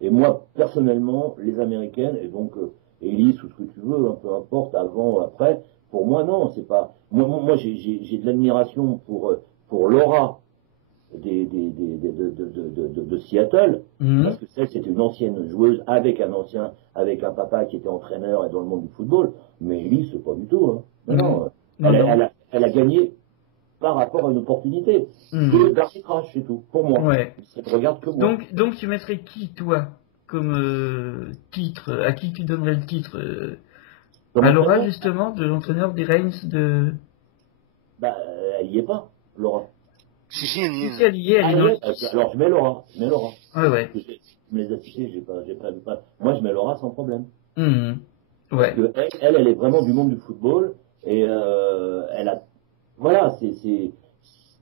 Et moi, personnellement, les Américaines, et donc, Elise, ou ce que tu veux, peu importe, avant ou après, pour moi, non, c'est pas... Moi, j'ai de l'admiration pour Laura de Seattle, parce que c'était une ancienne joueuse avec un papa qui était entraîneur et dans le monde du football, mais Elise, c'est pas du tout, hein. Elle a gagné par rapport à une opportunité d'arbitrage, c'est tout, pour moi. Ça ne regarde que moi. Donc tu mettrais qui, toi, comme titre, à qui tu donnerais le titre à Laura, justement, de l'entraîneur des Reigns de... Bah, elle y est pas, Laura. Si, elle y est. Si, elle y est, elle est dans... Alors, je mets Laura. Ouais. Je me les ai cités, j'ai pas. Moi, je mets Laura sans problème. Ouais. Parce que elle est vraiment du monde du football, et elle a... Voilà, c'est...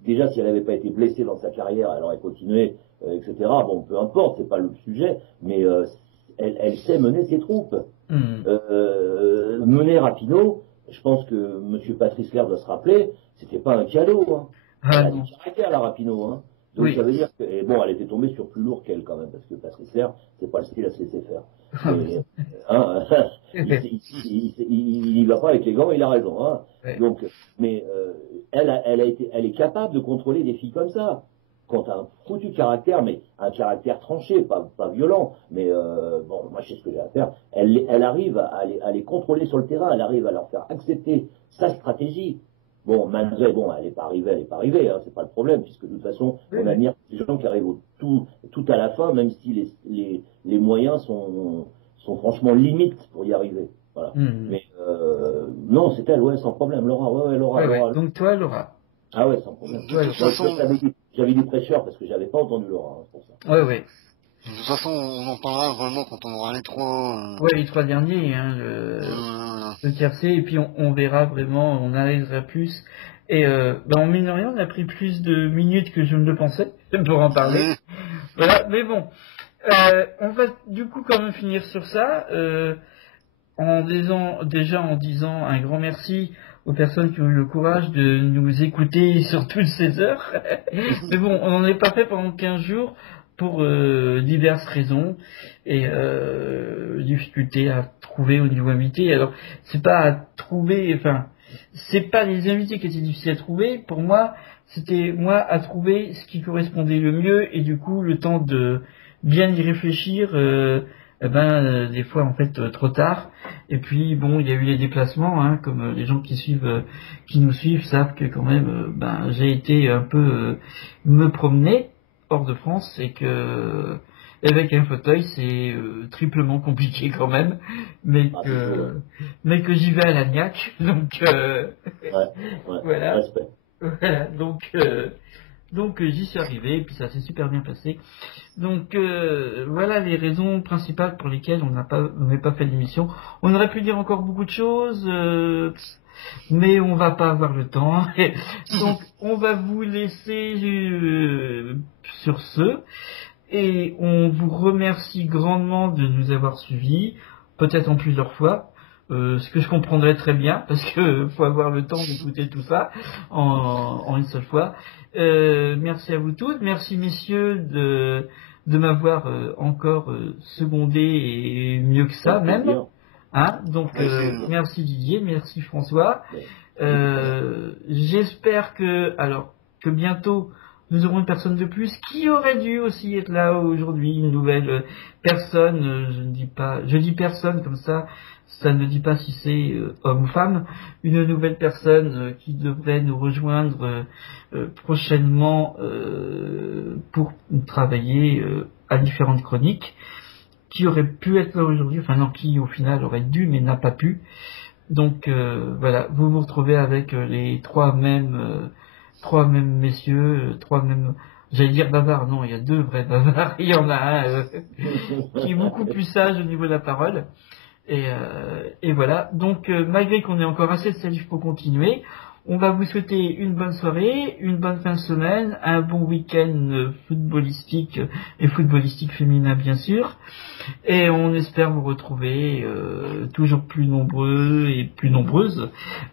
Déjà, si elle n'avait pas été blessée dans sa carrière, elle aurait continué, etc. Bon, peu importe, c'est pas le sujet, mais elle sait mener ses troupes. Mener Rapinoe, je pense que M. Patrice Lair doit se rappeler, c'était pas un cadeau, hein. Elle a du caractère, la Rapinoe, hein. Donc ça veut dire que, et bon, elle était tombée sur plus lourd qu'elle quand même, parce que Patrice Lair, c'est pas le style à se laisser faire. Il y va pas avec les gants, il a raison, hein. Donc, mais elle est capable de contrôler des filles comme ça. Quand un foutu caractère, mais un caractère tranché, pas violent, mais bon, moi je sais ce que j'ai à faire. Elle arrive à les contrôler sur le terrain, elle arrive à leur faire accepter sa stratégie. Bon, malgré, elle n'est pas arrivée, hein, c'est pas le problème, puisque de toute façon, on admire ces gens qui arrivent tout à la fin, même si les moyens sont franchement limites pour y arriver. Voilà. Mais non, c'est elle, sans problème, Laura, Laura. Donc toi, Laura. Ah ouais, sans problème. De toute façon, j'avais du prêcheur parce que j'avais pas entendu Laura, hein, pour ça. Ouais. De toute façon, on en parlera vraiment quand on aura les trois. Les trois derniers, hein, le tiercé, et puis on verra vraiment, on analysera plus. Et en mine de rien, on a pris plus de minutes que je ne le pensais pour en parler. Voilà, mais bon, on va du coup quand même finir sur ça, en disant un grand merci aux personnes qui ont eu le courage de nous écouter sur toutes ces heures. Mais bon, on n'en est pas fait pendant 15 jours pour diverses raisons et difficultés à trouver au niveau invité. Alors, c'est pas les invités qui étaient difficiles à trouver. Pour moi, c'était moi à trouver ce qui correspondait le mieux, et du coup, le temps de bien y réfléchir, des fois en fait trop tard. Et puis bon, il y a eu les déplacements, hein, comme les gens qui nous suivent savent que quand même j'ai été un peu me promener hors de France, et que avec un fauteuil c'est triplement compliqué quand même, mais que j'y vais à la niaque, donc voilà. Respect. Voilà, donc j'y suis arrivé, et puis ça s'est super bien passé. Donc voilà les raisons principales pour lesquelles on n'a pas fait d'émission. On aurait pu dire encore beaucoup de choses, mais on va pas avoir le temps. Donc on va vous laisser sur ce, et on vous remercie grandement de nous avoir suivis. peut-être en plusieurs fois. Ce que je comprendrais très bien, parce que faut avoir le temps d'écouter tout ça en une seule fois. Merci à vous tous, merci messieurs de m'avoir encore secondé et mieux que ça même. Hein, donc merci Didier, merci François. J'espère que bientôt nous aurons une personne de plus qui aurait dû aussi être là aujourd'hui, une nouvelle personne. Je dis personne comme ça ne dit pas si c'est homme ou femme, une nouvelle personne qui devrait nous rejoindre prochainement pour travailler à différentes chroniques, qui aurait pu être là aujourd'hui, enfin non, qui au final aurait dû mais n'a pas pu. Donc voilà, vous vous retrouvez avec les trois mêmes messieurs, j'allais dire bavards, non, il y a deux vrais bavards, il y en a un qui est beaucoup plus sage au niveau de la parole. Et voilà, donc malgré qu'on ait encore assez de salif pour continuer, on va vous souhaiter une bonne soirée, une bonne fin de semaine, un bon week-end footballistique et footballistique féminin bien sûr, et on espère vous retrouver toujours plus nombreux et plus nombreuses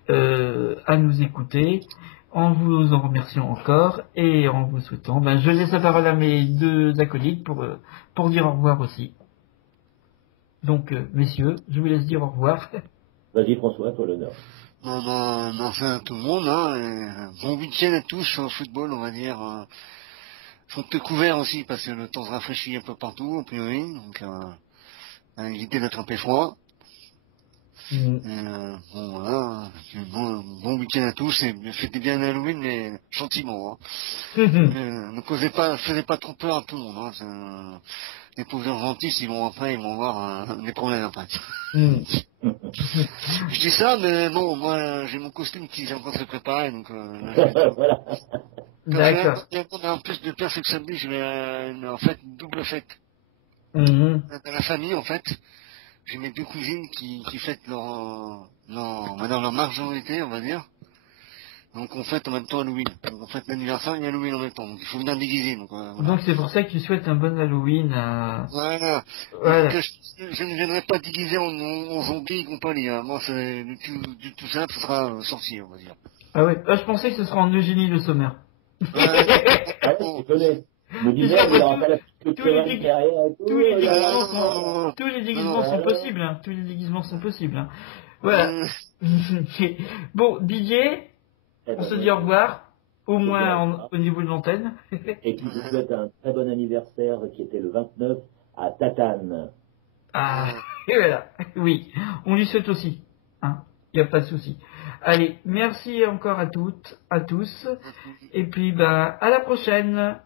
à nous écouter, en vous en remerciant encore et en vous souhaitant, je laisse la parole à mes deux acolytes pour dire au revoir aussi. Donc, messieurs, je vous laisse dire au revoir. Vas-y François, toi l'honneur. Enfin à tout le monde, hein, bon week-end à tous sur le football, on va dire. Faut te couvert aussi, parce que le temps se rafraîchit un peu partout, a priori, donc à éviter d'attraper froid. Bon voilà, bon week-end à tous, et fêtez bien Halloween, mais gentiment, hein. Ne faisait pas trop peur à tout le monde, hein. Les pauvres dentistes, ils vont avoir des problèmes après. Je dis ça, mais bon, moi, j'ai mon costume qui est en train de se préparer, donc voilà. D'accord. En plus de pire que samedi, je vais en fait une double fête. Dans la famille, en fait, j'ai mes deux cousines qui fêtent leur majorité, on va dire. Donc on fête en même temps Halloween. Donc on fête l'anniversaire et Halloween en même temps. Donc il faut venir déguiser. Donc, voilà. Donc c'est pour ça que tu souhaites un bon Halloween. Voilà. Voilà. Je ne viendrai pas déguisé en zombie et compagnie. Hein. Moi, c'est du tout simple, ce sera sorcier, on va dire. Ah ouais. Je pensais que ce serait en Eugénie Le Sommer. Ah oui, tu connais. Me disais, il aura pas la petite chevalier derrière et tout. Tous les déguisements sont possibles. Hein. Tous les déguisements sont possibles. Hein. Voilà. Bon, Didier, on se dit au revoir. Au moins au niveau de l'antenne. Et puis je souhaite un très bon anniversaire qui était le 29 à Tatane. Ah, et voilà. Oui, on lui souhaite aussi. Hein. Il n'y a pas de souci. Allez, merci encore à toutes, à tous. Et puis, à la prochaine.